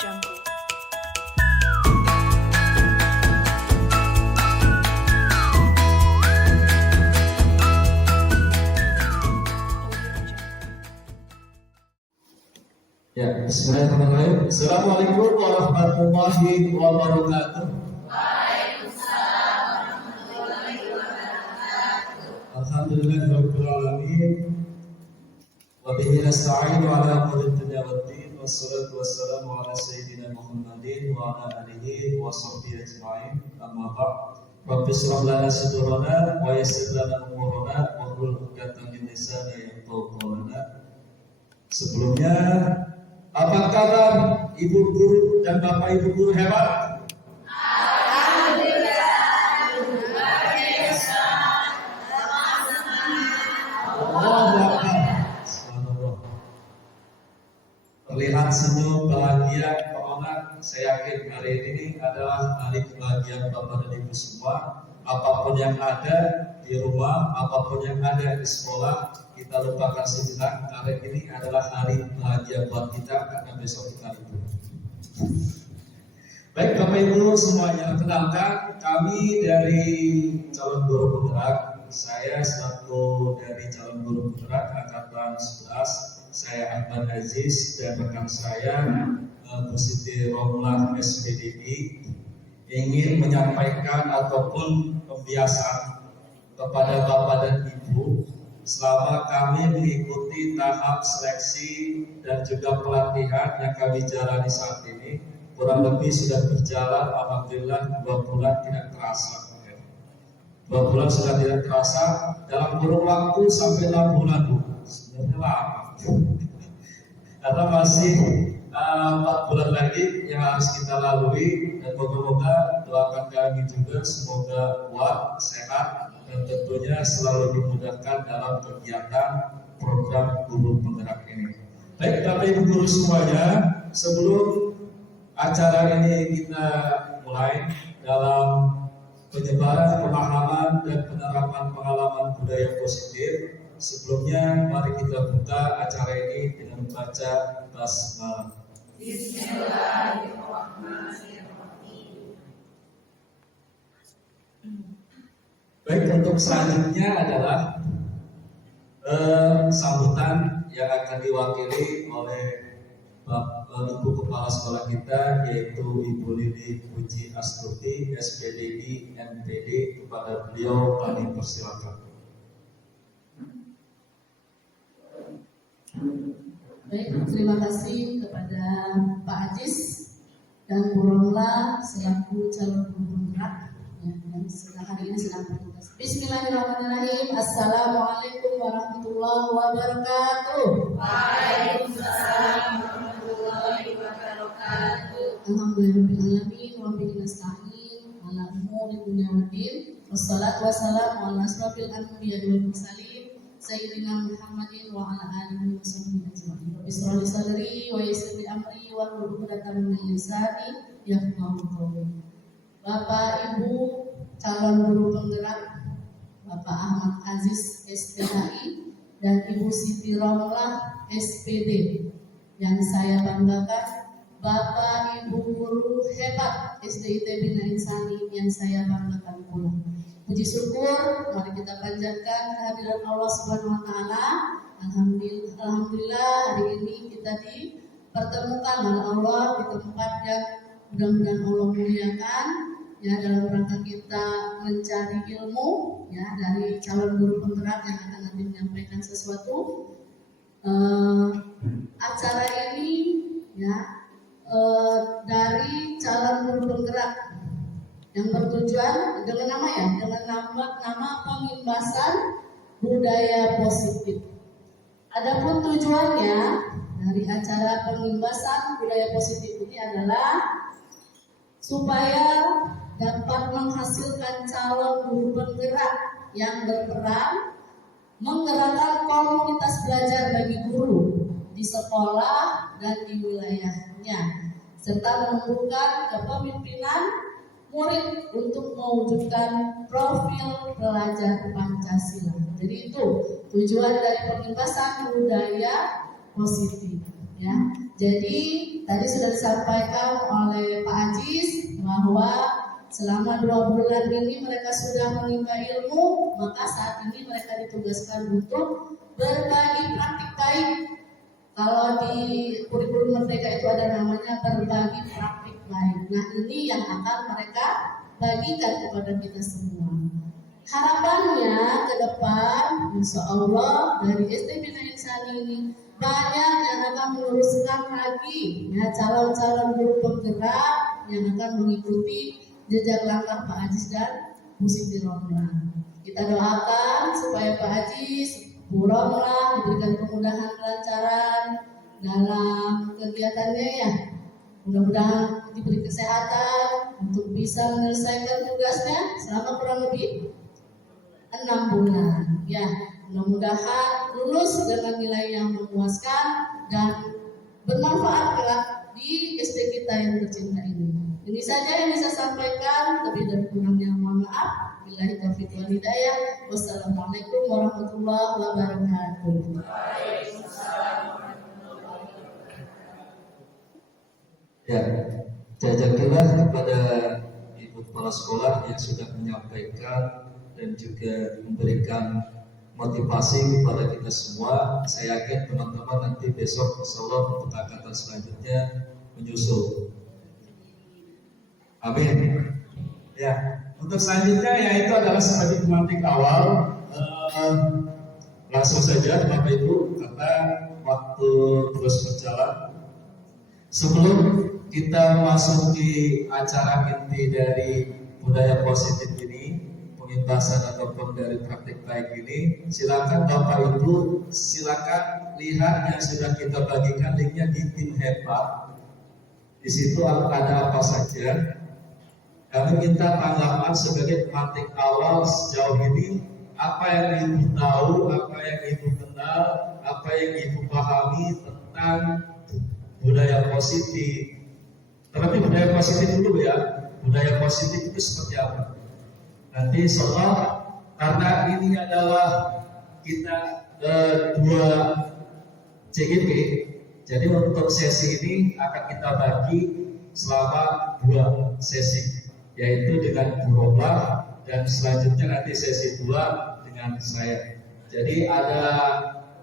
Jungle. Ya, bismillahirrahmanirrahim. Assalamualaikum warahmatullahi wabarakatuh. Alhamdulillahirabbil alamin. Wa bihi nasta'inu ala umuri dunya waddin. Wassalatu wassalamu ala sayyidina Muhammadin wa ala alihi wa sahbihi ajma'in. Amma ba'd. Rabbi shrah lana sadrana wa yassir lana umurana wa hlul 'uqdatam min lisani yafqahu qawlana. Sebelumnya, apa kabar ibu guru dan bapak ibu guru hebat? Alhamdulillah, luar biasa. Terlihat senyum, bahagia, peronak. Saya yakin hari ini adalah hari kebahagiaan bapak dan ibu semua. Apapun yang ada di rumah, apapun yang ada di sekolah, kita lupakan sejenak. Karena ini adalah hari bahagia buat kita karena besok kita libur. Baik Bapak Ibu semuanya, kenalkan kami dari calon guru penggerak. Saya selaku dari calon guru penggerak angkatan 11. Saya Ahmad Aziz dan rekan saya Bu Siti Romlah SPDB ingin menyampaikan ataupun pembiasaan kepada Bapak dan Ibu selama kami mengikuti tahap seleksi dan juga pelatihan yang kami jalani saat ini. Kurang lebih sudah berjalan, alhamdulillah 2 bulan tidak terasa. 2 bulan sudah tidak terasa, dalam kurun waktu sampai 6 bulan sebenarnya lama. Karena masih 4 bulan lagi yang harus kita lalui, dan moga-moga doakan kami juga semoga kuat, sehat, dan tentunya selalu dimudahkan dalam kegiatan program guru penggerak ini. Baik Bapak Ibu guru semuanya, sebelum acara ini kita mulai dalam penyebaran pemahaman dan penerapan pengalaman budaya positif, sebelumnya mari kita buka acara ini dengan membaca basmalah. Bismillahirrahmanirrahim. Baik, untuk selanjutnya adalah sambutan yang akan diwakili oleh Ibu Kepala Sekolah kita, yaitu Ibu Lili Puji Astuti, SPDB NPD. Kepada beliau kami persilakan. Baik, terima kasih kepada Pak Aziz dan Bu Romlah selaku calon guru penggerak yang hari ini sedang bertugas. Bismillahirrahmanirrahim. Assalamualaikum warahmatullahi wabarakatuh. Waalaikumsalam warahmatullahi wabarakatuh. Alhamdulillahirrahmanirrahim. Rabbil nasta'in ala umuri dunya waddin. Wassalatu wassalamu ala asrofil anbiya'i wal mursalin Sayyidina Muhammadin wa ala alihi wa sahbihi ajma'in. Rabbi shrah li sadri wa yassir li amri wa hlul 'uqdatam min lisani yafqahu qawli. Bapak Ibu calon guru penggerak, Bapak Ahmad Aziz SPHI dan Ibu Siti Romlah SPD, yang saya banggakan, Bapak Ibu guru hebat SDIT Bina Insani yang saya banggakan pula. Puji syukur, mari kita panjatkan kehadiran Allah Subhanahu wa taala. Alhamdulillah hari ini kita dipertemukan oleh Allah di tempat yang mudah-mudahan Allah muliakan, ya, dalam rangka kita mencari ilmu, ya, dari calon guru penggerak yang akan nanti menyampaikan sesuatu. Acara ini, ya, dari calon guru penggerak yang bertujuan dengan nama pengimbasan budaya positif. Adapun tujuannya dari acara pengimbasan budaya positif ini adalah supaya dapat menghasilkan calon guru penggerak yang berperan menggerakkan komunitas belajar bagi guru di sekolah dan di wilayahnya, serta menumbuhkan kepemimpinan murid untuk mewujudkan profil pelajar Pancasila. Jadi itu tujuan dari pengimbasan budaya positif, ya. Jadi tadi sudah disampaikan oleh Pak Aziz bahwa selama 2 bulan ini mereka sudah menimba ilmu, maka saat ini mereka ditugaskan untuk berbagi praktik baik. Kalau di kurikulum Merdeka itu ada namanya berbagi praktik baik. Nah, ini yang akan mereka bagikan kepada kita semua. Harapannya ke depan, insya Allah dari SD Bina Insani ini banyak yang akan meneruskan lagi ya calon-calon guru penggerak yang akan mengikuti jejak langkah Pak Aziz dan Bu Siti Romlah. Kita doakan supaya Pak Aziz, Bu Romlah diberikan kemudahan kelancaran dalam kegiatannya ya. Mudah-mudahan diberi kesehatan untuk bisa menyelesaikan tugasnya selama kurang lebih 6 bulan. Ya, mudah-mudahan lulus dengan nilai yang memuaskan dan bermanfaat kelak di SD kita yang tercinta ini. Ini saja yang bisa sampaikan, lebih dan kurangnya mohon maaf. Billahi taufiq wal hidayah. Wassalamualaikum warahmatullahi wabarakatuh. Ya, jazakallah kepada Ibu Kepala Sekolah yang sudah menyampaikan dan juga memberikan motivasi kepada kita semua. Saya yakin teman-teman nanti besok insyaallah untuk angkatan selanjutnya menyusul. Amin. Ya, untuk selanjutnya yaitu adalah sebagai pemantik awal. Langsung saja Bapak Ibu karena waktu terus berjalan. Sebelum kita memasuki acara inti dari budaya positif ini, pengimbasan ataupun dari praktik baik ini, silakan Bapak Ibu, silakan lihat yang sudah kita bagikan linknya di tim HEPA. Di situ ada apa saja. Kami minta tanggapan sebagai pemantik awal sejauh ini, apa yang Ibu tahu, apa yang Ibu kenal, apa yang Ibu pahami tentang budaya positif. Tapi budaya positif dulu ya, budaya positif itu seperti apa? Nanti insyaallah karena ini adalah kita dua CGP, jadi untuk sesi ini akan kita bagi selama 2 sesi, yaitu dengan Bu Romlah dan selanjutnya nanti sesi 2 dengan saya. Jadi ada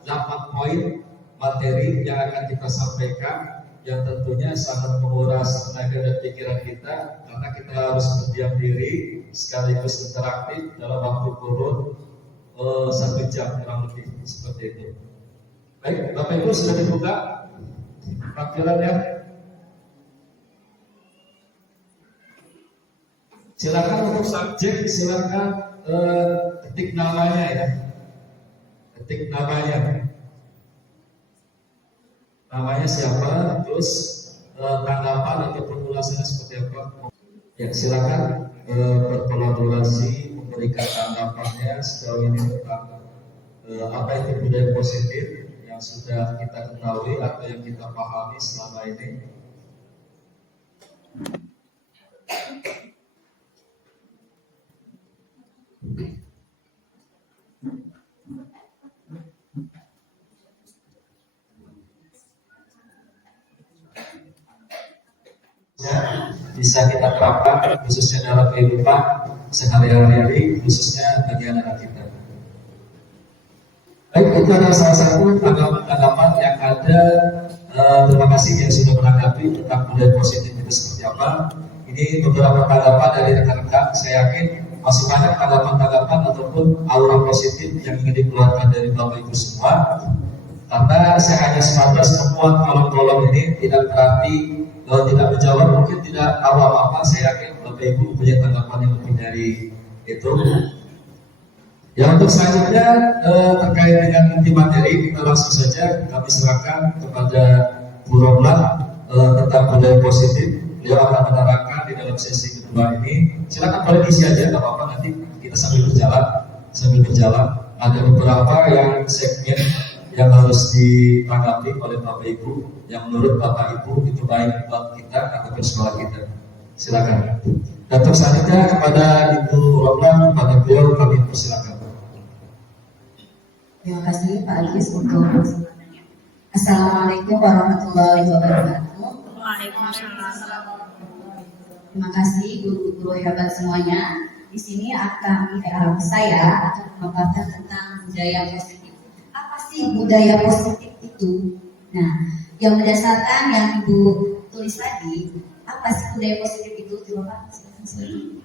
8 poin materi yang akan kita sampaikan yang tentunya sangat menguras tenaga dan pikiran kita karena kita harus berdiam diri sekaligus interaktif dalam waktu kurun 1 jam kurang lebih seperti itu. Baik, Bapak Ibu sudah dibuka tampilannya. Silakan untuk subjek, silakan ketik namanya ya, ketik namanya. Namanya siapa, terus tanggapan atau ulasannya seperti apa? Ya, silakan berkolaborasi, memberikan tanggapannya sejauh ini tentang apa itu budaya positif yang sudah kita ketahui atau yang kita pahami selama ini. Bisa kita terapkan khususnya dalam kehidupan sehari-hari, khususnya bagi anak kita. Baik, itu adalah salah satu tanggapan yang ada. Terima kasih yang sudah menanggapi tentang budaya positif itu seperti apa. Ini beberapa tanggapan dari rekan-rekan. Saya yakin masih banyak tanggapan-tanggapan ataupun aura positif yang ingin dikeluarkan dari Bapak Ibu semua. Karena saya hanya sebatas membuat kolom-kolom ini, tidak berarti tidak menjawab, mungkin tidak tahu apa-apa. Saya yakin Bapak Ibu punya tanggapan yang lebih dari itu. Ya, untuk selanjutnya terkait dengan inti materi, kita langsung saja kami serahkan kepada Bu Romlah tentang budaya positif. Beliau akan menerangkan di dalam sesi kedua ini. Silakan boleh diisi aja, tidak apa-apa, nanti kita sambil berjalan. Ada beberapa yang segmen yang harus ditanggapi oleh Bapak Ibu, yang menurut Bapak Ibu itu baik buat kita atau sekolah kita. Silakan. Dan untuk selanjutnya kepada Ibu Romlah, kepada beliau kami persilakan. Terima kasih Pak Aziz untuk Assalamualaikum warahmatullahi wabarakatuh. Waalaikumsalam. Terima kasih guru-guru hebat semuanya. Di sini saya akan memaparkan tentang budaya positif. Apa sih budaya positif itu? Nah, yang berdasarkan yang Ibu tulis tadi, apa sih budaya positif itu? Coba Pak, silakan.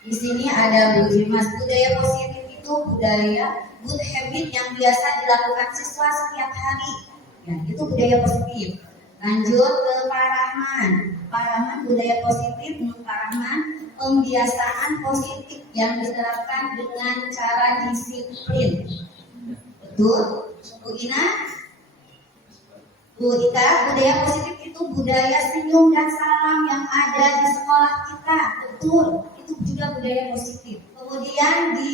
Di sini ada Bu Dimas. Budaya positif itu budaya good habit yang biasa dilakukan siswa setiap hari. Ya, itu budaya positif. Lanjut ke Pak Rahman. Pak Rahman, budaya positif menurut Pak Rahman, pembiasaan positif yang diterapkan dengan cara disiplin. Betul? Bu Ina? Bu Ita, budaya positif itu budaya senyum dan salam yang ada di sekolah kita. Betul, itu juga budaya positif. Kemudian di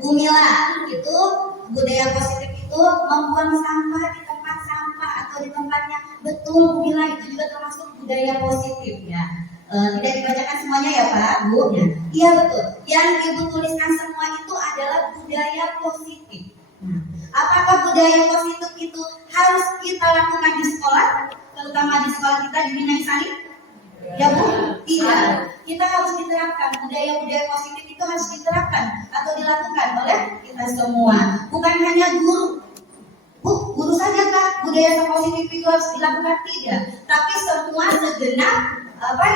Bu Mila, itu budaya positif itu membuang sampah di tempat sampah atau di tempatnya. Betul Bu Mila, itu juga termasuk budaya positif ya. Tidak dibacakan semuanya ya Pak, Bu. Iya betul. Yang Ibu tuliskan semua itu adalah budaya positif. Apakah budaya positif itu harus kita lakukan di sekolah, terutama di sekolah kita di Bina Insani? Ya Bu, iya. Kita harus diterapkan budaya-budaya positif itu harus diterapkan atau dilakukan oleh kita semua, bukan hanya guru. Bu, guru saja kah budaya positif itu harus dilakukan? Tidak, tapi semua segenap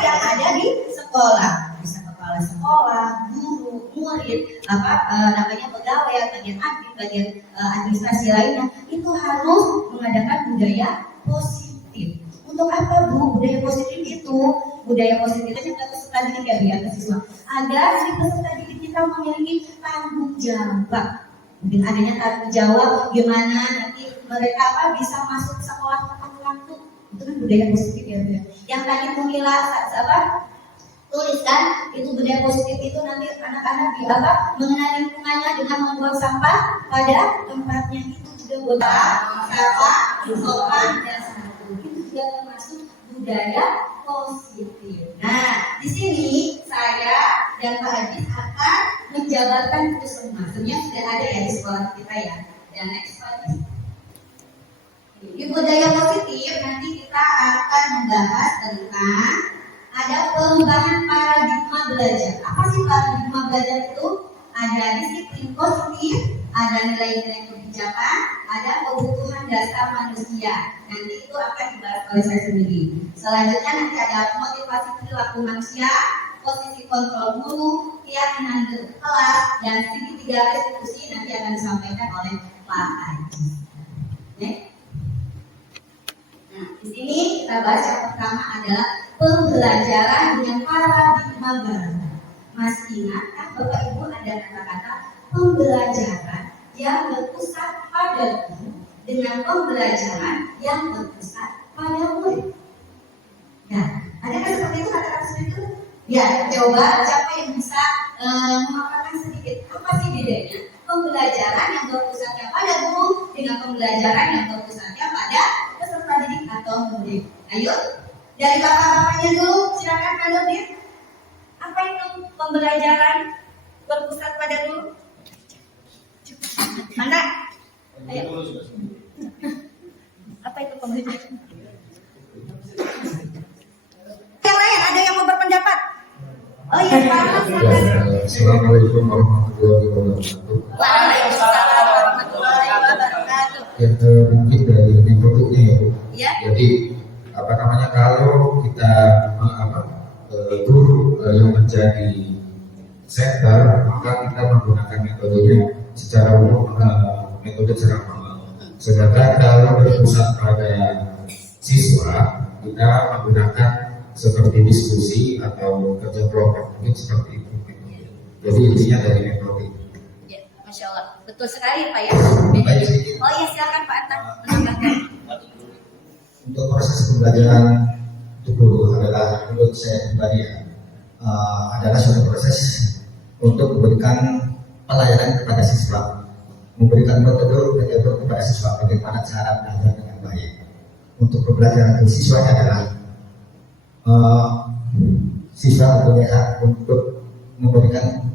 yang ada di sekolah, bisa kepala sekolah, guru, murid, namanya pegawai, bagian admin, bagian administrasi lainnya, itu harus mengadakan budaya positif. Untuk apa Bu budaya positif itu? Budaya positif itu peserta didik ya biar siswa agar si peserta didik kita memiliki tanggung jawab. Mungkin adanya tanggung jawab gimana nanti mereka bisa masuk sekolah tepat waktu. Itu kan budaya positif ya Bu. Yang tadi Mila tuliskan itu budaya positif itu nanti anak-anak mengenai lingkungannya dengan membuang sampah pada tempatnya. Itu juga budaya sampah, sopan dan satu. Itu juga termasuk budaya positif. Nah, di sini saya dan Pak Haji akan menjabarkan itu semua. Sebenarnya sudah ada ya di sekolah kita ya. Dan next Pak. Di budaya positif nanti kita akan membahas tentang ada perubahan paradigma belajar. Apa sih paradigma belajar itu? Ada disiplin positif, ada nilai-nilai kebijakan, ada kebutuhan dasar manusia. Nanti itu akan dibahas oleh saya sendiri. Selanjutnya nanti ada motivasi perilaku manusia, posisi kontrol guru, keyakinan kelas, dan segitiga restitusi nanti akan disampaikan oleh Pak Haji. Nah, di sini kita bahas yang pertama adalah pembelajaran dengan paradigma baru. Masih ingat kan Bapak Ibu ada kata-kata pembelajaran yang berpusat pada guru dengan pembelajaran yang berpusat pada murid. Nah, ada kan seperti itu kata-kata seperti itu? Ya, coba siapa yang bisa memaparkan sedikit apa sih bedanya pembelajaran yang berpusatnya pada guru dengan pembelajaran yang berpusatnya pada peserta didik atau murid. Ayo, dari bapak-bapaknya dulu, silakan Pak Nurdin. Apa itu pembelajaran berpusat pada guru? Mana? Ayo. Apa itu pembelajaran? Yang lain ada yang mau berpendapat? Oh iya, Pak. Assalamualaikum warahmatullahi wabarakatuh. Waalaikumsalam warahmatullahi wabarakatuh. Ya, mungkin dari produknya ya. Ya. Jadi kalau kita guru yang menjadi center, maka kita menggunakan metodenya secara umum, metode ceramah. Sedangkan kalau berpusat pada siswa, kita menggunakan seperti diskusi atau kerja kelompok, mungkin seperti itu. Jadi intinya dari metode. Ya, Masya Allah, betul sekali Pak ya. Oh iya, silakan Pak Atta menambahkan. Untuk proses pembelajaran itu guru adalah menurut saya pribadi adalah suatu proses untuk memberikan pelayanan kepada siswa, memberikan metode kepada siswa bagaimana cara belajar dengan baik. Untuk pembelajaran siswa adalah siswa mempunyai hak untuk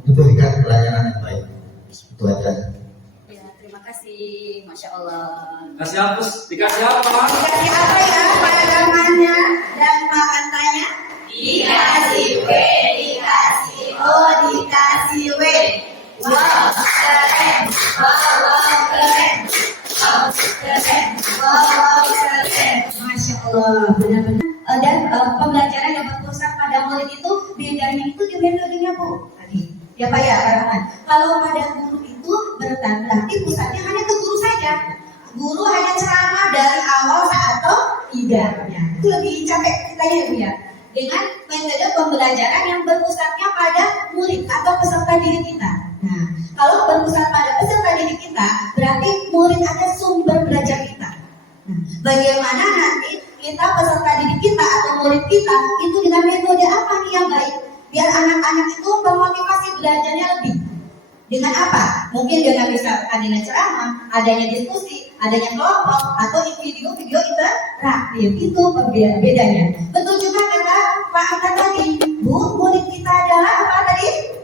diberikan pelayanan yang baik. Itu aja. Ya, terima kasih, Masya Allah. Kasih hapus, dikasih apa? Dikasih apa ya pada gambarnya dan Pak Antanya? Dikasih W, dikasih O, dikasih W. Wow, keren. Wow, keren. Wow, keren. Wow, keren. Masya Allah, benar-benar. Dan pembelajaran yang berpusat pada murid itu bedanya itu di metodenya Bu. Tadi, ya Pak ya, Pak. Kalau pada guru itu berarti pusatnya hanya ke guru saja. Guru hanya ceramah dari awal atau tidak. Ya, itu lebih capek ceritanya Bu ya. Dengan metode pembelajaran yang berpusatnya pada murid atau peserta didik kita. Nah, kalau berpusat pada peserta didik kita, berarti murid ada sumber belajar kita. Nah, bagaimana nanti kita peserta didik kita atau murid kita itu dengan metode apa nih yang baik? Biar anak-anak itu termotivasi belajarnya lebih. Dengan apa? Mungkin dengan bisa adanya ceramah, adanya diskusi, adanya kelompok, atau video-video interaktif. Itu bedanya. Betul juga kata Pak Hatta tadi, Bu, murid kita adalah apa tadi?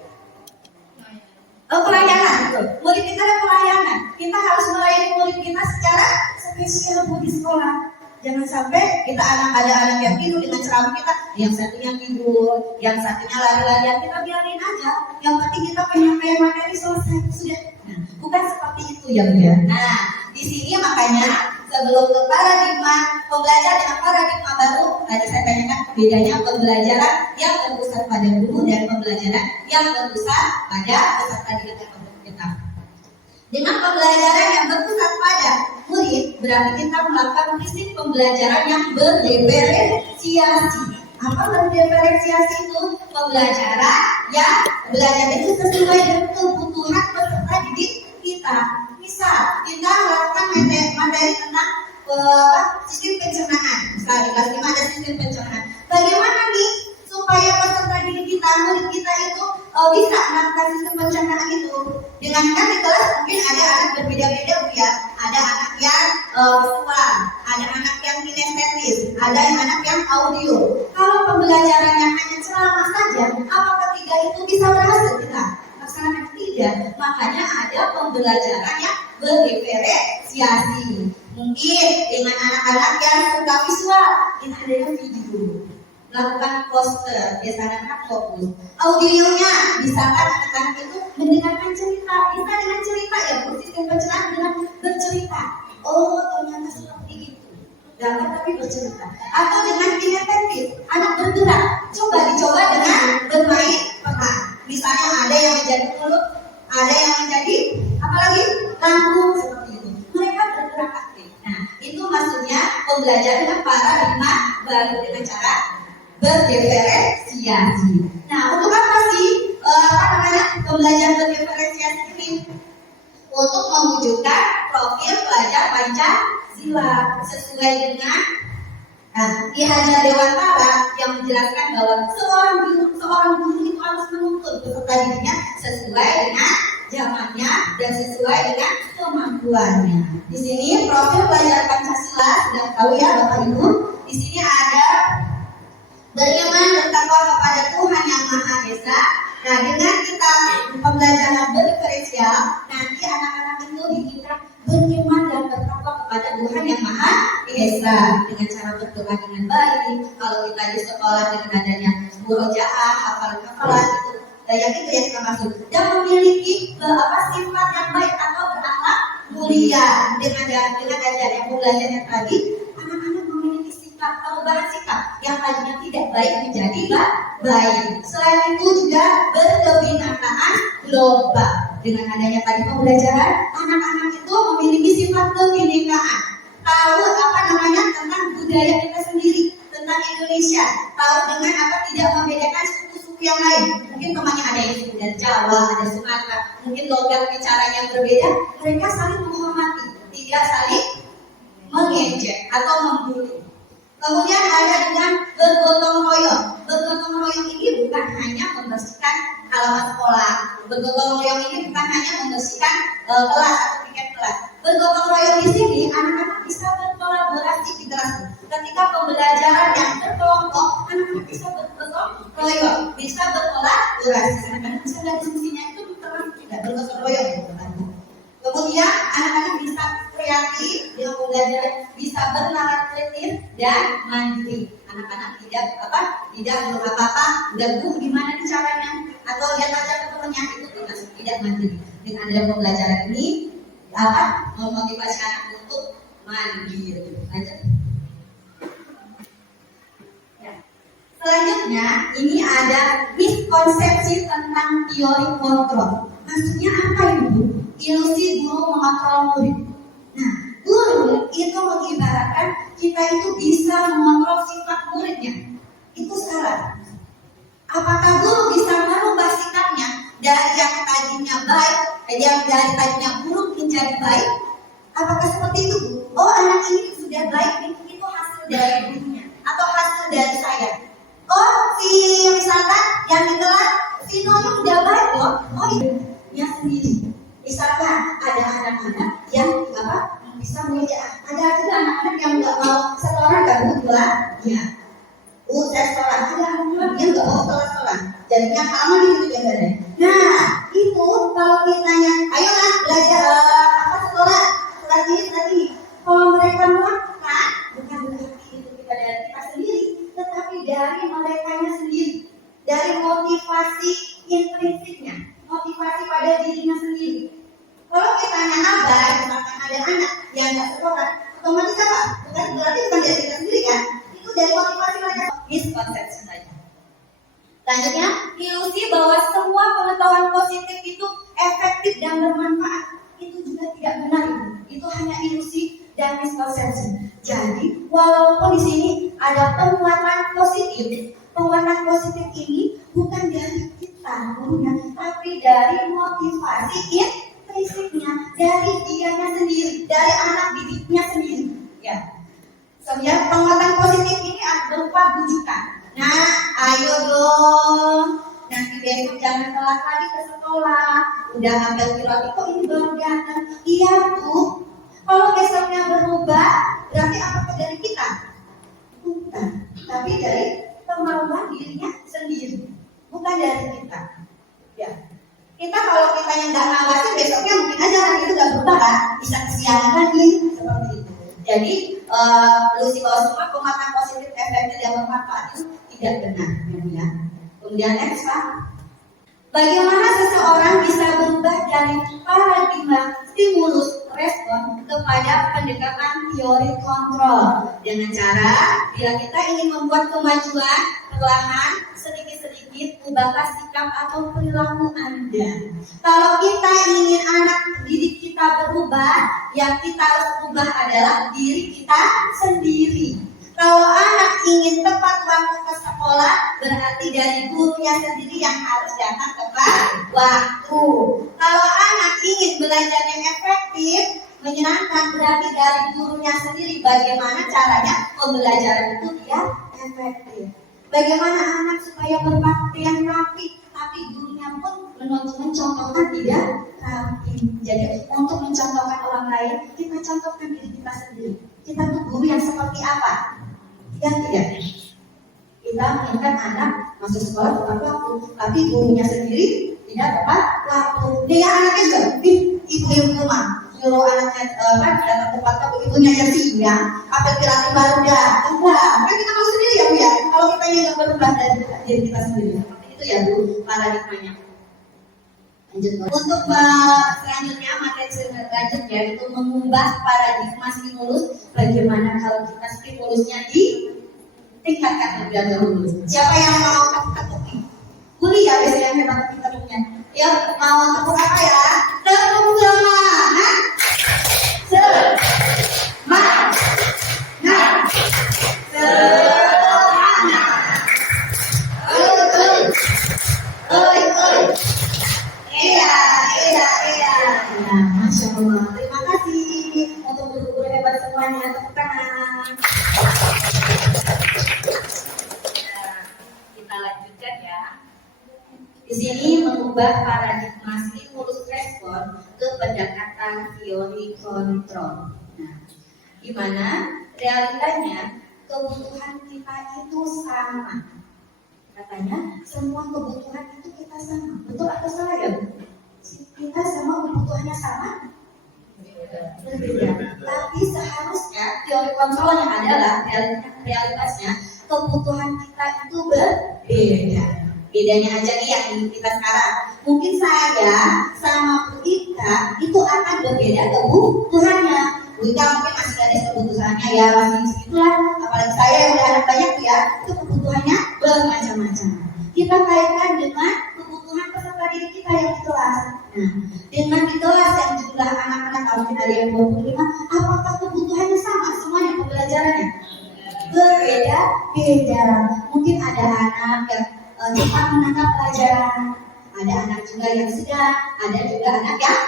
Pelayanan. Betul. Murid kita adalah pelayanan. Kita harus melayani murid kita secara spesial Bu di sekolah. Jangan sampai kita ada anak yang tidur dengan ceramah kita, yang satunya tidur, yang satunya lari-larian, kita biarin aja. Yang penting kita penyampaian materi selesai sudah. Nah, bukan seperti itu ya Bu ya. Nah, di sini makanya sebelum ke paradigma pembelajaran dengan paradigma baru, tadi saya tanyakan bedanya pembelajaran yang berpusat pada guru dan pembelajaran yang berpusat pada peserta didik kita. Dengan pembelajaran yang berpusat pada murid, berarti kita melakukan prinsip pembelajaran yang berdiferensiasi. Apa berdiferensiasi itu? Pembelajaran yang belajar itu sesuai dengan kebutuhan peserta didik kita. Misal, kita melakukan materi tentang sistem pencernaan. Misal di kelas 5 ada sistem pencernaan. Bagaimana nih supaya peserta didik kita, murid kita itu bisa melakukan sistem pencernaan itu? Dengan kan di kelas mungkin ada anak berbeda-beda ya. Ada anak yang visual, ada anak yang kinestetis, ada anak yang audio. Kalau pembelajarannya hanya ceramah saja, apakah tiga itu bisa berhasil kita laksanakan? Tidak. Makanya ada pembelajaran yang berdiferensiasi. Mungkin dengan anak-anak yang suka visual, ini ada yang video. Lakukan poster, biasanya anak fokus. Audionya, misalkan anak-anak itu mendengarkan cerita, bisa dengan cerita ya, sistem pencernaan dengan bercerita. Oh, ternyata seperti itu. Dapat tapi bercerita. Atau dengan kinestetis, anak bergerak. Dicoba dengan bermain peran. Misalnya ada yang menjadi mulut, ada yang menjadi apalagi lambung seperti itu. Mereka bergerak aktif. Nah, itu maksudnya pembelajaran dengan paradigma baru dengan cara berdiferensiasi. Nah, untuk apa sih pembelajaran berdiferensiasi ini? Untuk mewujudkan profil pelajar Pancasila sesuai dengan Ki Hajar Dewantara yang menjelaskan bahwa seorang guru itu harus menuntun peserta didiknya sesuai dengan zamannya dan sesuai dengan kemampuannya. Di sini profil pelajar Pancasila sudah tahu ya Bapak Ibu. Di sini ada beriman bertakwa kepada Tuhan yang Maha Esa. Nah, dengan kita pembelajaran berdiferensial, nanti anak-anak itu diminta beriman dan bertakwa kepada Tuhan yang Maha Esa dengan cara berdoa dengan baik. Kalau kita di sekolah dengan adanya murojaah, hafalan itu, yang itu yang kita maksud. Dan memiliki sifat yang baik atau berakhlak mulia dengan adanya pembelajaran tadi, anak-anak memiliki perubahan sikap yang tadinya tidak baik menjadi baik. Selain itu juga berkebinakaan global. Dengan adanya tadi pembelajaran, anak-anak itu memiliki sifat kebinekaan. Tahu tentang budaya kita sendiri, tentang Indonesia. Tahu dengan tidak membedakan suku-suku yang lain. Mungkin temannya ada yang suku dari Jawa, ada Sumatera. Mungkin logat bicaranya berbeda. Mereka saling menghormati, tidak saling mengejek atau membuli. Kemudian ada dengan bergotong royong. Bergotong royong ini bukan hanya membersihkan halaman sekolah. Bergotong royong ini bukan hanya membersihkan kelas atau tiket kelas. Bergotong royong di sini anak-anak bisa berkolaborasi di kelas. Ketika pembelajaran yang berkelompok, anak-anak bisa bergotong royong, bisa berkolaborasi. Anak-anak bisa diskusinya itu termasuk tidak bergotong royong. dengan pembelajaran bisa bernalar tertib dan mandiri. Anak-anak tidak apa-apa, nggak bu gimana nih caranya, atau lihat aja ke temennya, itu tidak mandiri. Dengan ada pembelajaran ini memotivasi anak untuk mandiri. Lanjut. Ya. Selanjutnya ini ada miskonsepsi tentang teori kontrol. Maksudnya apa ibu? Ilusi guru mengontrol murid. Nah, guru itu mengibaratkan kita itu bisa mengontrol sifat muridnya. Itu salah. Apakah guru bisa merubah sikapnya dari yang tadinya baik, dari tadinya buruk menjadi baik? Apakah seperti itu, Bu? Oh, anak ini sudah baik, itu hasil dari gurunya atau hasil dari saya. Oh, misalkan yang di kelas si Nono udah baik loh. Oh, dia sendiri. Misalkan ada anak-anak yang bisa mengejar. Ada juga anak-anak yang nggak mau setoran kan Bu? Ya. Saya setoran. Ada anak-anak yang nggak mau setoran. Jadinya sama gitu jawabannya. Nah, itu kalau kitanya, ayolah belajar sekolah ini. Kalau mereka melakukan, bukan berarti itu kita dari kita sendiri, tetapi dari merekanya sendiri, dari motivasi intrinsiknya, motivasi pada dirinya sendiri. Kalau kitanya abai, misalkan ada anak yang nggak sekolah, otomatis apa? Berarti bukan dari kita sendiri kan? Itu dari motivasi mereka. Miskonsepsi saja. Selanjutnya, ilusi bahwa semua pengetahuan positif itu efektif dan bermanfaat. Itu juga tidak benar. Itu hanya ilusi dan miskonsepsi. Jadi, walaupun di sini ada penguatan positif ini bukan dari kita, gurunya, tapi dari motivasi intrinsiknya, dari dianya sendiri, dari anak didiknya sendiri. Ya. Sebenarnya penguatan positif ini berupa bujukan. Nah, ayo dong. Nanti besok jangan telat lagi ke sekolah. Udah ambil pilot itu ini baru datang. Iya tuh. Kalau besoknya berubah, berarti apakah dari kita? Bukan. Tapi dari kemauan dirinya sendiri. Bukan dari kita. Ya. Kita kalau kita yang nggak ngawasin, besoknya mungkin aja hari itu nggak berubah kan? Bisa kesiangan lagi seperti itu. Jadi ilusi bahwa semua penguatan positif efektif yang bermanfaat itu tidak benar, ya. Kemudian next Pak. Bagaimana seseorang bisa berubah dari paradigma stimulus respon kepada pendekatan teori kontrol dengan cara bila kita ingin membuat kemajuan perlahan sedikit-sedikit ubahlah sikap atau perilaku Anda. Kalau kita ingin anak didik kita berubah, yang kita harus ubah adalah diri kita sendiri. Kalau anak ingin tepat waktu ke sekolah, berarti dari gurunya sendiri yang harus datang tepat waktu. Kalau anak ingin belajar yang efektif, menyenangkan, berarti dari gurunya sendiri bagaimana caranya pembelajaran itu dia efektif. Bagaimana anak supaya berpakaian rapi, tapi gurunya pun mencontohkan tidak rapi. Jadi untuk mencontohkan orang lain, kita contohkan diri kita sendiri. Kita tuh guru yang seperti apa? Ya tidak. Kita menginginkan anak masuk sekolah tepat waktu, tapi gurunya sendiri tidak tepat waktu. Dia anaknya juga, ibu rumah nyuruh anaknya datang tepat waktu, ibunya yang siang, apel pilates baru datang. Enggak, kan kita tahu sendiri ya Bu ya. Kalau kita nggak berubah dari diri kita sendiri, itu ya Bu paradigmanya. Lanjut. Untuk selanjutnya materi selanjutnya itu mengubah paradigma stimulus. Bagaimana kalau kita stimulusnya ditingkatkan lebih dahulu. Siapa yang mau tepuk? Kuli ya biasanya yang hebat tepuknya. Ya mau tepuk apa ya? Tepuk semangat. Semangat. Nah, Masya Allah. Terima kasih untuk guru-guru hebat semuanya. Tepuk tangan. Kita lanjutkan ya. Di sini mengubah paradigma stimulus respon ke pendekatan teori kontrol. Nah, di mana realitanya kebutuhan kita itu sama. Katanya semua kebutuhan itu kita sama. Betul atau salah ya Bu? Kita semua kebutuhannya sama? Berbeda. Tapi seharusnya teori kontrolnya adalah realitasnya kebutuhan kita itu berbeda. Bedanya aja nih yang kita sekarang. Mungkin saya sama Bu Ika itu akan berbeda kebutuhannya. Bu Ika mungkin masih ada kebutuhannya ya masih segitulah. Apalagi saya yang udah anak banyak ya, itu kebutuhannya bermacam-macam. Kita kaitkan dengan kebutuhan peserta didik kita yang di kelas. Nah, dengan di kelas yang jumlah anak-anak kalau mungkin ada yang 25, apakah kebutuhannya sama semuanya pembelajarannya? Berbeda. Mungkin ada anak yang cepat menangkap pelajaran, ada anak juga yang sedang, ada juga anak yang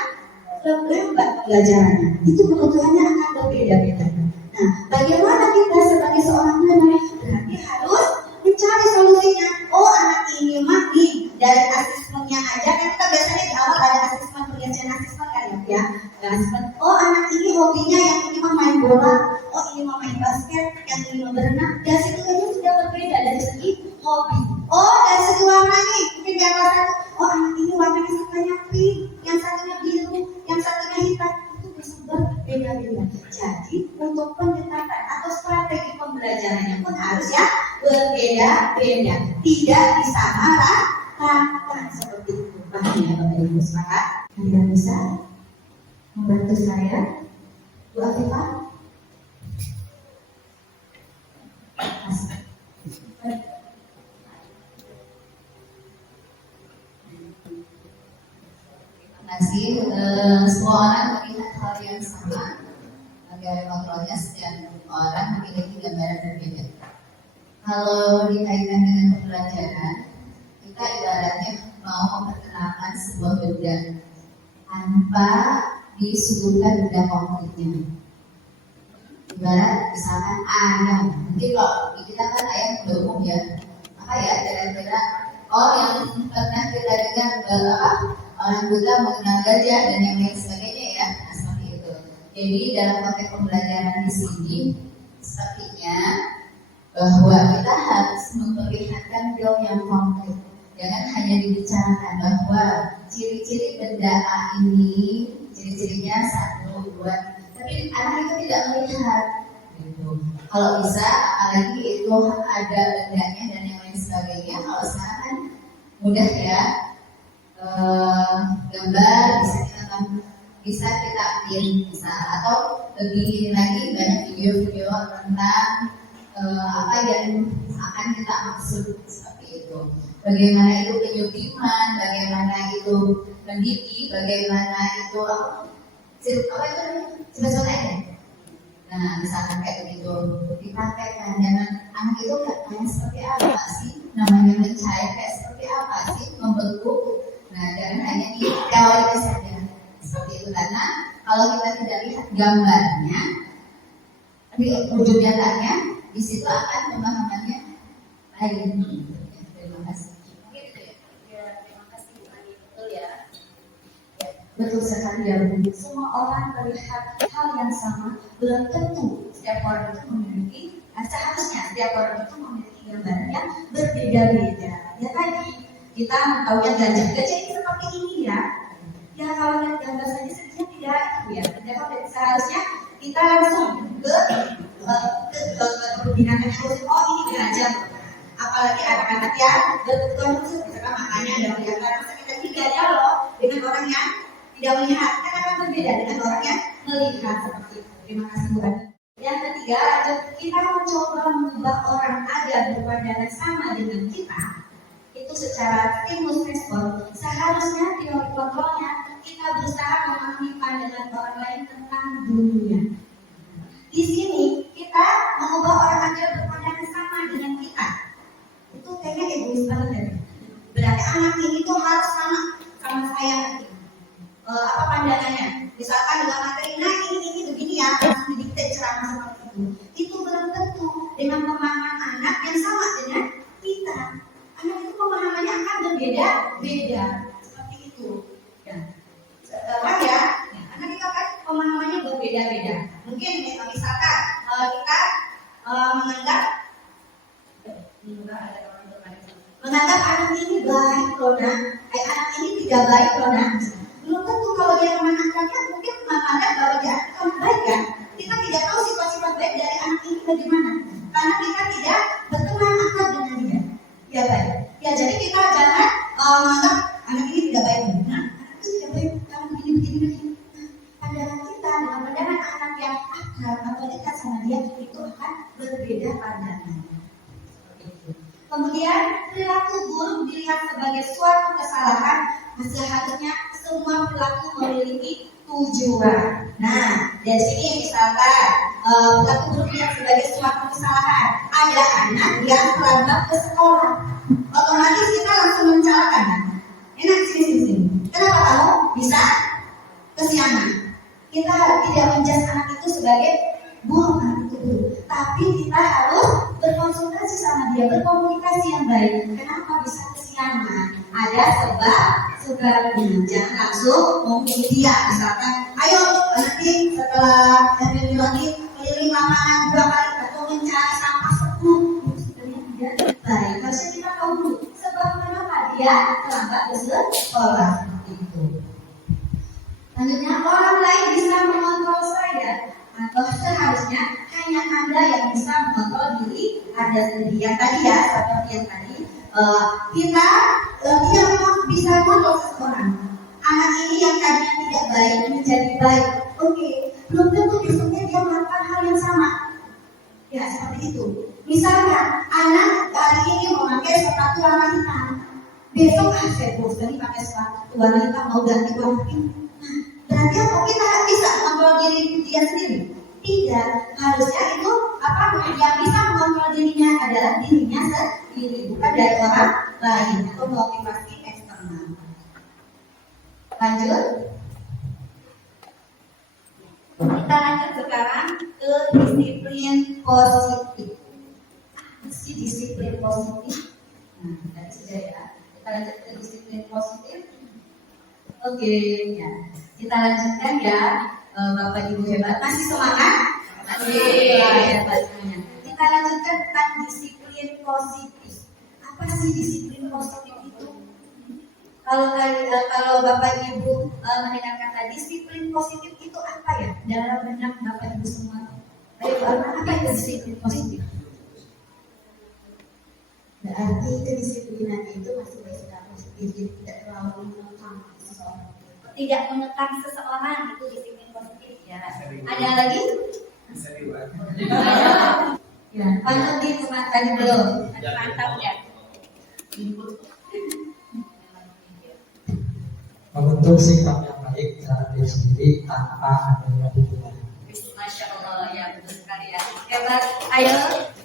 lambat pembelajarannya. Itu kebutuhannya akan berbeda-beda. Nah, bagaimana kita sebagai seorang guru berarti harus mencari solusinya. Oh, anak ini mah nih dari asesmennya aja kan kita biasanya di awal ada asesmen penelitian asesmen kan ya. Asesmen. Oh, anak ini hobinya yang ini mah main bola, oh ini mah main basket, yang ini mah berenang. Dari situ aja sudah berbeda dari segi hobi. Oh, dari segi warna nih, mungkin yang satu, oh anak ini warnanya sukanya pink, yang satunya biru, yang satunya hitam. Itu bisa berbeda-beda. Jadi untuk pendekatan atau strategi pembelajarannya pun harus ya berbeda-beda, tidak disamaratakan seperti itu. Paham ya Bapak Ibu sepakat? Anda bisa membantu saya, Bu Afifah? Terima kasih. Semua orang melihat hal yang sama. Teori kontrolnya setiap orang memiliki gambaran berbeda. Kalau dikaitkan dengan pembelajaran, kita ibaratnya mau memperkenalkan sebuah benda tanpa disuguhkan benda konkretnya. Ibarat misalkan ayam, mungkin kalau kita kan ayam udah umum ya, apa ya kira-kira yang pernah kita dengar orang buta mengenal gajah dan yang lain sebagainya ya, nah seperti itu. Jadi dalam konteks pembelajaran di sini sepertinya bahwa kita harus memperlihatkan real yang konkret. Jangan hanya dibicarakan bahwa ciri-ciri benda A ini, ciri-cirinya 1, 2, tapi anak itu tidak melihat. Gitu. Kalau bisa, apalagi itu ada bendanya dan yang lain sebagainya. Kalau sekarang kan mudah ya, gambar bisa kita bisa atau lebih lagi banyak video-video tentang apa yang akan kita maksud seperti itu. Bagaimana itu penyukiman, bagaimana itu mendidik, bagaimana itu apa itu coba ya. Nah, misalkan kayak begitu dipraktekkan, jangan anak itu kayak seperti apa sih, namanya mencair kayak seperti apa sih, membentuk. Nah, jangan hanya di teori saja seperti itu, karena kalau kita tidak lihat gambarnya, di wujud nyatanya, di situ akan pemahamannya lain. Terima kasih. Terima kasih Bu Ani. Betul ya. Betul sekali ya Bu. Semua orang melihat hal yang sama, belum tentu setiap orang itu memiliki, seharusnya setiap orang itu memiliki gambaran yang berbeda-beda. Ya tadi kita tahu yang gajah ini seperti ini ya. Ya kalau lihat gambar saja sebenarnya tidak itu ya. Tidak seharusnya kita langsung ke binatang khusus. Oh ini gajah. Apalagi anak-anak yang berkebutuhan khusus, misalkan makanya ada melihat masa kita tidak loh dengan orang yang tidak melihat, kan akan berbeda dengan orang yang melihat seperti itu. Terima kasih Bu Ani. Yang ketiga, kita mencoba mengubah orang agar berpandangan sama dengan kita. Itu secara stimulus respon. Seharusnya teori kontrolnya kita berusaha memahami pandangan orang lain tentang dunia. Di sini kita mengubah orang agar berpandangan sama dengan kita. Itu kayaknya egois banget ya. Berarti anak ini tuh harus sama saya nanti. Apa pandangannya? Misalkan dengan materi, nah ini begini ya, harus didikte ceramah seperti itu. Itu belum tentu dengan pemahaman anak yang sama dengan kita. Anak itu pemahamannya akan berbeda-beda seperti itu. Ya, kan ya? Anak itu kan pemahamannya berbeda-beda. Mungkin misalkan kita menganggap anak ini baik loh nak, anak ini tidak baik loh nak. Belum tentu kalau dia teman akrabnya mungkin memandang bahwa dia akan baik kan? Kita tidak tahu sifat-sifat baik dari anak ini bagaimana, karena kita tidak berteman akrab dengan dia. Ya baik. Ya jadi kita jangan menganggap anak ini tidak baik. Nah, anak itu tidak baik, kamu begini. Nah, pandangan kita dengan pandangan anak yang akrab atau dekat sama dia itu akan berbeda pandangan. Kemudian perilaku buruk dilihat sebagai suatu kesalahan. Seharusnya semua perilaku memiliki tujuan. Nah, dari sini misalkan perilaku buruk dilihat sebagai suatu kesalahan. Ada anak yang terlambat ke sekolah, otomatis kita langsung mencalonkan. Enak sini. Kenapa kamu bisa kesiangan? Kita tidak menjudge anak itu sebagai buruk, anak itu buruk, tapi kita harus berkonsultasi sama dia, berkomunikasi yang baik. Kenapa bisa kesiangan? Ada sebabnya. Jangan langsung menghubungi dia. Misalkan, ayo nanti setelah FBB lagi keliling lapangan 2 kali atau mencari sampah 10. Sebenarnya tidak baik. Harusnya kita tahu dulu sebab kenapa dia terlambat ke sekolah. Itu. Selanjutnya, orang lain bisa mengontrol saya, atau seharusnya hanya Anda yang bisa mengontrol diri Anda sendiri. Yang tadi ya, seperti yang tadi, kita tidak bisa mengontrol seseorang. Anak ini yang tadinya tidak baik menjadi baik. Oke, belum tentu besoknya dia melakukan hal yang sama. Ya, seperti itu. Misalkan anak kali ini memakai sepatu warna hitam, besok saya bosan pakai sepatu warna hitam, mau ganti warna pink. Berarti apa? Kita bisa mengontrol diri dia sendiri? Tidak. Harusnya itu yang bisa mengontrol dirinya adalah dirinya sendiri, bukan dari orang lain atau motivasi eksternal. Lanjut. Kita lanjut sekarang ke disiplin positif. Si disiplin positif. Nah, tadi sudah ya. Kita lanjut ke disiplin positif. Oke, ya. Kita lanjutkan ya, Bapak Ibu hebat. Masih semangat? Masih. Hebat semuanya. Kita lanjutkan tentang disiplin positif. Apa sih disiplin positif itu? Kalau Bapak Ibu mendengar kata disiplin positif itu apa ya? Dalam benak Bapak Ibu semua. Ayo, apa itu disiplin positif? Berarti kedisiplinan itu masih bersikap positif, jadi tidak terlalu mengekang seseorang. Tidak mengekang seseorang itu disiplin positif ya. Ada lagi? Ya, pantau di tempat tadi belum. Mantap ya. Membentuk sikap yang baik terhadap diri sendiri tanpa adanya dukungan. Masya Allah ya, betul sekali ya. Hebat. Ayo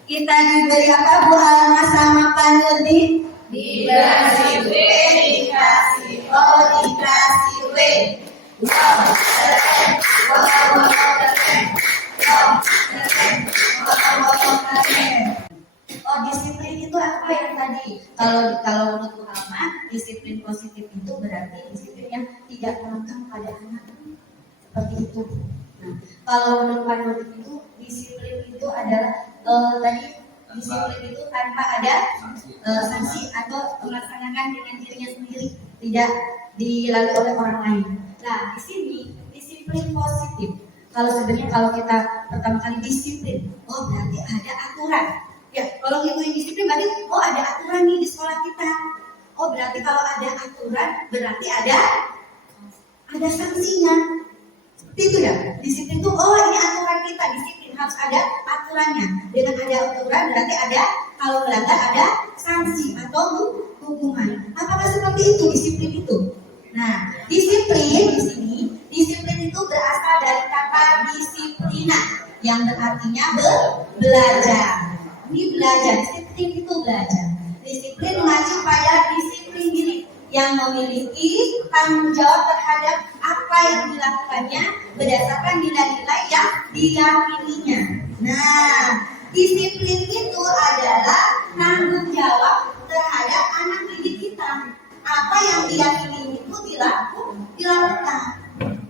kita diberi apa Bu Alma sama Pak Nurdin? Dikasih W, dikasih O, dikasih W. Wow, keren. Wow, keren. Wow, keren. Wow, keren. Oh, disiplin itu apa yang tadi? Kalau menurut Bu Alma, disiplin positif itu berarti disiplin yang tidak mengekang pada anak. Seperti itu. Nah, kalau menurut Pak Nurdin itu disiplin itu adalah tadi disiplin itu tanpa ada sanksi atau melaksanakan dengan dirinya sendiri, tidak dilalui oleh orang lain. Nah, di sini disiplin positif. Kalau kita pertama kali disiplin, oh berarti ada aturan. Ya, kalau ngikutin disiplin berarti oh ada aturan nih di sekolah kita. Oh berarti kalau ada aturan berarti ada sanksinya. Seperti itu ya. Disiplin itu oh ini aturan kita, disiplin harus ada aturannya. Dengan ada aturan berarti ada kalau melanggar ada sanksi atau hukuman. Apakah seperti itu disiplin itu? Nah, disiplin di sini, disiplin itu berasal dari kata disiplina yang berartinya belajar. Ini belajar, disiplin itu belajar. Disiplin mengacu pada disiplin diri yang memiliki tanggung jawab terhadap apa yang dilakukannya berdasarkan nilai-nilai yang diyakininya. Nah, disiplin itu adalah tanggung jawab terhadap anak didik kita. Apa yang diyakini itu dilakukan.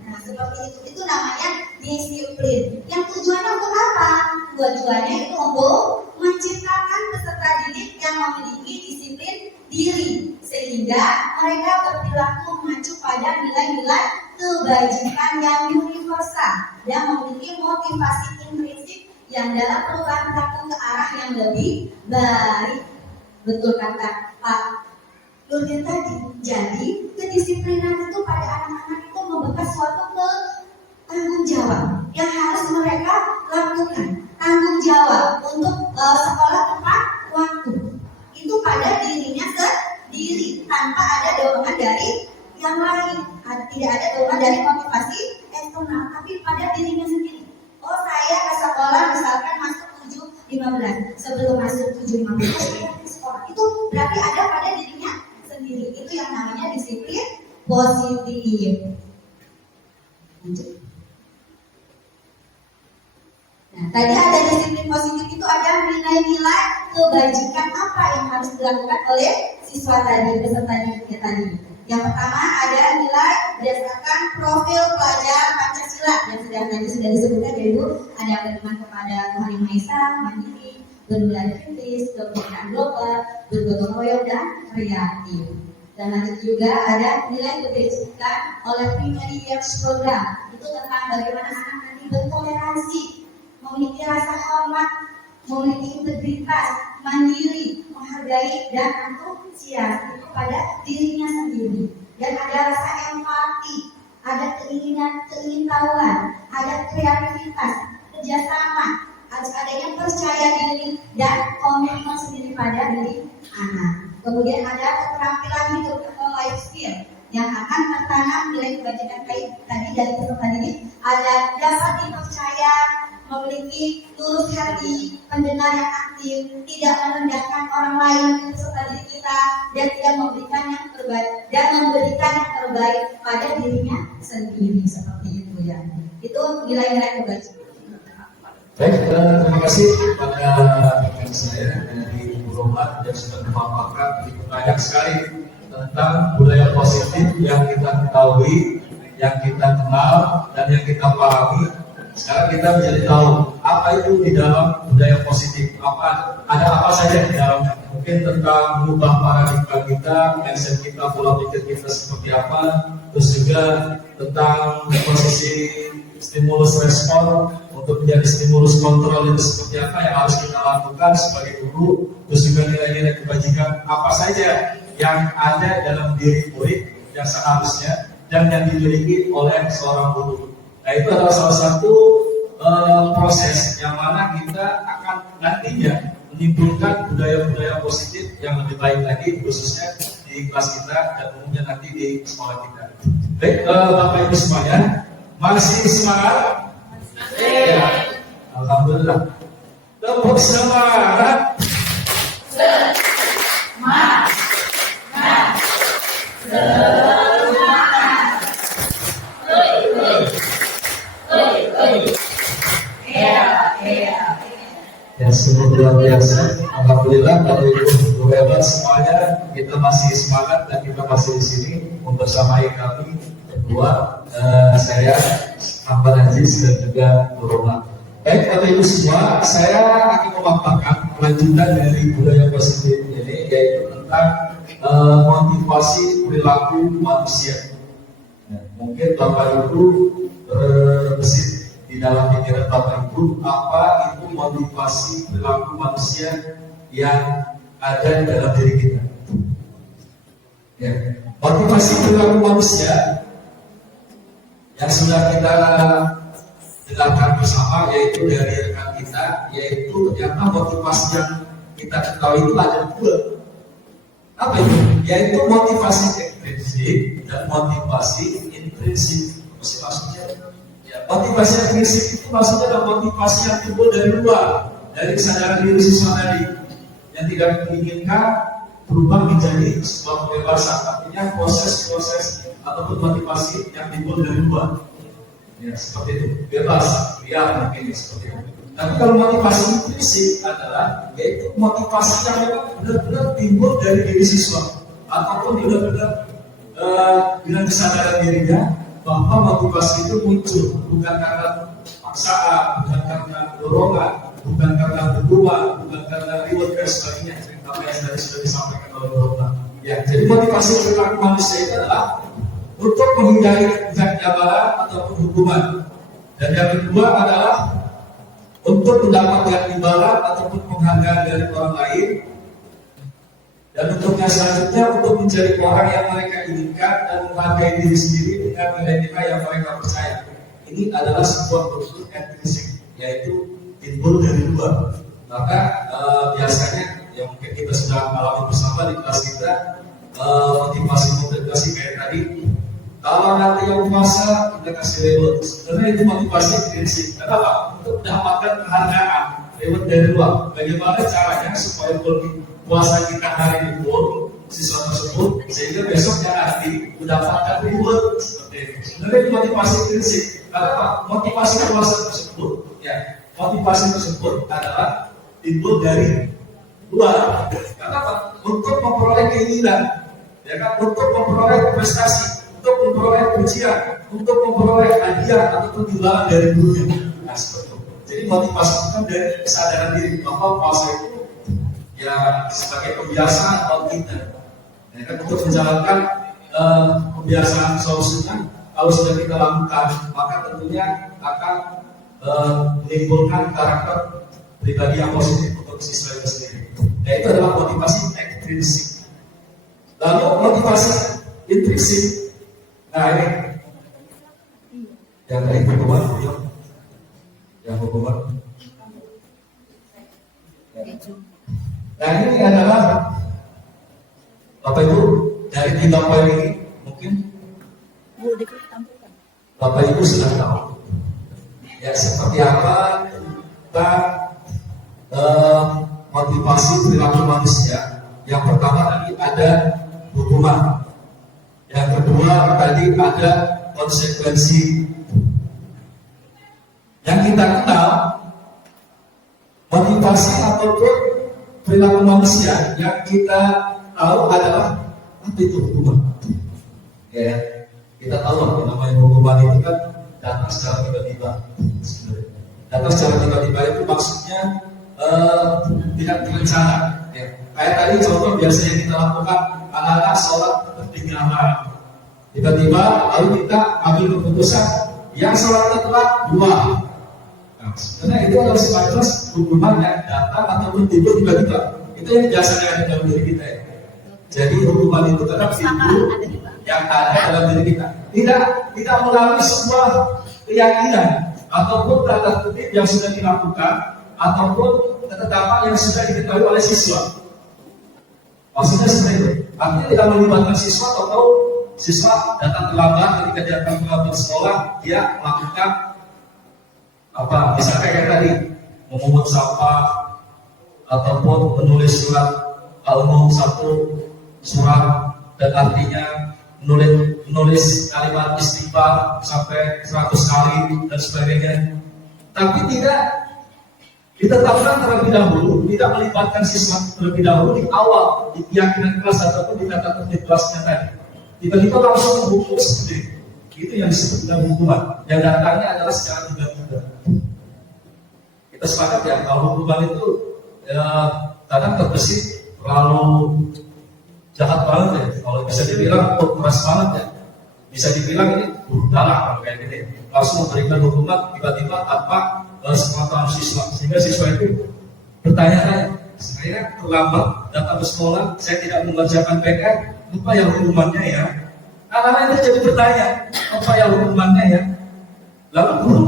Nah, seperti itu namanya disiplin. Yang tujuannya untuk apa? Tujuannya itu untuk menciptakan peserta didik yang memiliki disiplin diri sehingga mereka berperilaku mengacu pada nilai-nilai kebajikan yang universal yang memiliki motivasi intrinsik yang dalam perubahan perilaku ke arah yang lebih baik. Betul kata Pak Nurdin tadi. Jadi kedisiplinan itu pada anak-anak itu membekas suatu tanggung jawab yang harus mereka lakukan. Tanggung jawab untuk sekolah tepat waktu itu pada dirinya sendiri tanpa ada dorongan dari yang lain. Tidak ada dorongan dari motivasi eksternal, tapi pada dirinya sendiri. Oh, saya ke sekolah misalkan masuk 7.15, sebelum masuk 7.15 saya ke sekolah. Itu berarti ada pada dirinya sendiri. Itu yang namanya disiplin positif. Lanjut. Nah, tadi ada disiplin positif itu ada nilai-nilai kebajikan apa yang harus dilakukan oleh siswa tadi, peserta didiknya tadi. Yang pertama ada nilai berdasarkan profil pelajar Pancasila yang tadi sudah disebutkan, yaitu ada beriman kepada Tuhan Yang Maha Esa, mandiri, berbudaya kritis, kebinekaan global, bergotong royong dan kreatif. Dan lanjut juga ada nilai kebajikan oleh Primary Years Program, itu tentang bagaimana anak nanti bertoleransi, memiliki rasa hormat, memiliki integritas, mandiri, menghargai dan antusias itu pada dirinya sendiri. Dan ada rasa empati, ada keingintahuan, ada kreativitas, kerjasama, adanya percaya diri dan komitmen sendiri pada diri anak. Kemudian ada keterampilan hidup atau life skill yang akan mentanam nilai kebajikan tadi dari peserta didik. Ada dapat dipercaya, memiliki lurus hati, pendengar yang aktif, tidak merendahkan orang lain peserta didik kita, dan tidak memberikan yang terbaik pada dirinya sendiri, seperti itu ya. Itu nilai-nilai kebajikan. Baik, terima kasih kepada rekan saya dari Bu Romat yang sudah memaparkan banyak sekali tentang budaya positif yang kita ketahui, yang kita kenal, dan yang kita pahami. Sekarang kita menjadi tahu apa itu di dalam budaya positif, ada apa saja di dalamnya. Mungkin tentang mengubah paradigma kita, mindset kita, pola pikir kita seperti apa, terus juga tentang posisi stimulus respon untuk menjadi stimulus kontrol itu seperti apa yang harus kita lakukan sebagai guru, terus juga nilai-nilai kebajikan apa saja yang ada dalam diri murid yang seharusnya dan yang dimiliki oleh seorang guru. Nah, itu adalah salah satu proses yang mana kita akan nantinya menimbulkan budaya-budaya positif yang lebih baik lagi, khususnya di kelas kita dan umumnya nanti di sekolah kita. Baik, Bapak Ibu semuanya, masih semangat? Ya, alhamdulillah. Tepuk semangat. Ya, sungguh luar biasa. Alhamdulillah, Bapak Ibu hebat semuanya. Kita masih semangat dan kita masih di sini membersamai kami berdua, saya Ahmad Aziz dan juga Bu Roma. Baik, Bapak Ibu semua, saya akan memaparkan kelanjutan dari budaya positif ini, yaitu tentang motivasi perilaku manusia. Ya, mungkin Bapak Ibu berbesit di dalam pikiran Bapak Ibu, apa itu motivasi perilaku manusia yang ada di dalam diri kita. Ya, motivasi perilaku manusia yang sudah kita dengarkan bersama, yaitu dari rekan kita, yaitu ternyata motivasi yang kita ketahui itu ada dua. Apa itu? Yaitu motivasi ekstrinsik dan motivasi intrinsik. Maksudnya, ya, motivasi intrinsik itu maksudnya adalah motivasi yang timbul dari luar, dari kesadaran diri siswa tadi, yang tidak menginginkan berubah menjadi sebuah kebebasan. Artinya proses-proses ataupun motivasi yang timbul dari luar, ya seperti itu, bebas, liar mungkin seperti itu. Tapi kalau motivasi intrinsik adalah yaitu motivasi yang memang benar-benar timbul dari diri siswa, ataupun benar-benar dengan kesadaran dirinya bahwa motivasi itu muncul bukan karena paksaan, bukan karena dorongan, bukan karena hubungan, bukan karena reward dan sebagainya. Apa yang tadi sudah disampaikan oleh Bapak. Ya, jadi motivasi perilaku manusia itu adalah untuk menghindari imbalan ataupun hukuman. Dan yang kedua adalah untuk mendapatkan imbalan ataupun penghargaan dari orang lain. Dan untuk yang selanjutnya untuk mencari orang yang mereka inginkan dan menghargai diri sendiri dengan nilai-nilai yang mereka percaya. Ini adalah sebuah bentuk intrinsik, yaitu timbul dari luar. Maka biasanya yang mungkin kita sudah alami bersama di kelas kita, motivasi kayak tadi. Kalau nanti yang puasa kita kasih reward, sebenarnya itu motivasi intrinsik. Kenapa? Untuk mendapatkan penghargaan reward dari luar. Bagaimana caranya supaya puasa kita hari ini full siswa tersebut sehingga besoknya nanti mendapatkan reward seperti itu. Sebenarnya itu motivasi intrinsik. Kenapa? Motivasi puasa tersebut, ya, motivasi tersebut adalah timbul dari luar. Kenapa? Untuk memperoleh keinginan, ya kan? Untuk memperoleh prestasi, untuk memperoleh pujian, untuk memperoleh hadiah ataupun imbalan dari gurunya. Nah, seperti itu. Jadi motivasi itu dari kesadaran diri bahwa puasa itu ya sebagai kebiasaan buat kita, ya kan, untuk menjalankan kebiasaan solusinya. Kalau sudah kita lakukan, maka tentunya akan menimbulkan karakter pribadi yang positif untuk siswa itu sendiri. Nah, itu adalah motivasi ekstrinsik. Lalu motivasi intrinsik. Nah, ini yang tadi hukuman, yang hukuman. Nah, ini adalah Bapak Ibu dari 3 poin ini mungkin Bapak Ibu sudah tahu ya seperti apa tentang motivasi perilaku manusia. Yang pertama tadi ada hukuman, yang kedua tadi ada konsekuensi. Yang kita kenal motivasi ataupun perilaku manusia yang kita tahu adalah apa itu hukuman. Ya, kita tahu yang namanya hukuman itu kan datang secara tiba-tiba. Datang secara tiba-tiba itu maksudnya tidak direncana. Ya. Kayak tadi contoh biasanya kita lakukan anak-anak sholat ketinggalan malam. Tiba-tiba lalu kita ambil keputusan yang sholatnya telat 2. Nah, sebenarnya itu adalah semacam hukuman yang datang ataupun timbul tiba-tiba. Itu yang biasanya ada dalam diri kita ya. Jadi hukuman itu tetap timbul yang ada dalam diri kita. Tidak melalui sebuah keyakinan ataupun tata tertib yang sudah dilakukan ataupun ketetapan yang sudah diketahui oleh siswa. Maksudnya seperti itu. Artinya tidak melibatkan siswa atau siswa datang terlambat ketika dia datang ke sekolah, dia melakukan apa? Misalnya kayak tadi memungut sampah ataupun menulis surat al-umum 1 surat dan artinya menulis kalimat istighfar sampai 100 kali dan sebagainya. Tapi tidak ditetapkan terlebih dahulu, tidak melibatkan siswa terlebih dahulu di awal di keyakinan kelas ataupun di tata tertib kelasnya tadi. Tiba-tiba langsung menghukum seperti itu yang disebut dengan hukuman. Yang datangnya adalah secara tiba-tiba. Kita sepakat ya kalau hukuman itu kadang terbesit terlalu jahat banget ya. Kalau bisa dibilang keras banget ya. Bisa dibilang ini dalam kayak gini. Langsung memberikan hukuman tiba-tiba tanpa sepengetahuan siswa, sehingga siswa itu bertanya-tanya, saya terlambat datang ke sekolah, saya tidak mengerjakan PR, apa yang hukumannya ya? Anak-anak itu jadi bertanya, apa yang hukumannya ya? Lalu guru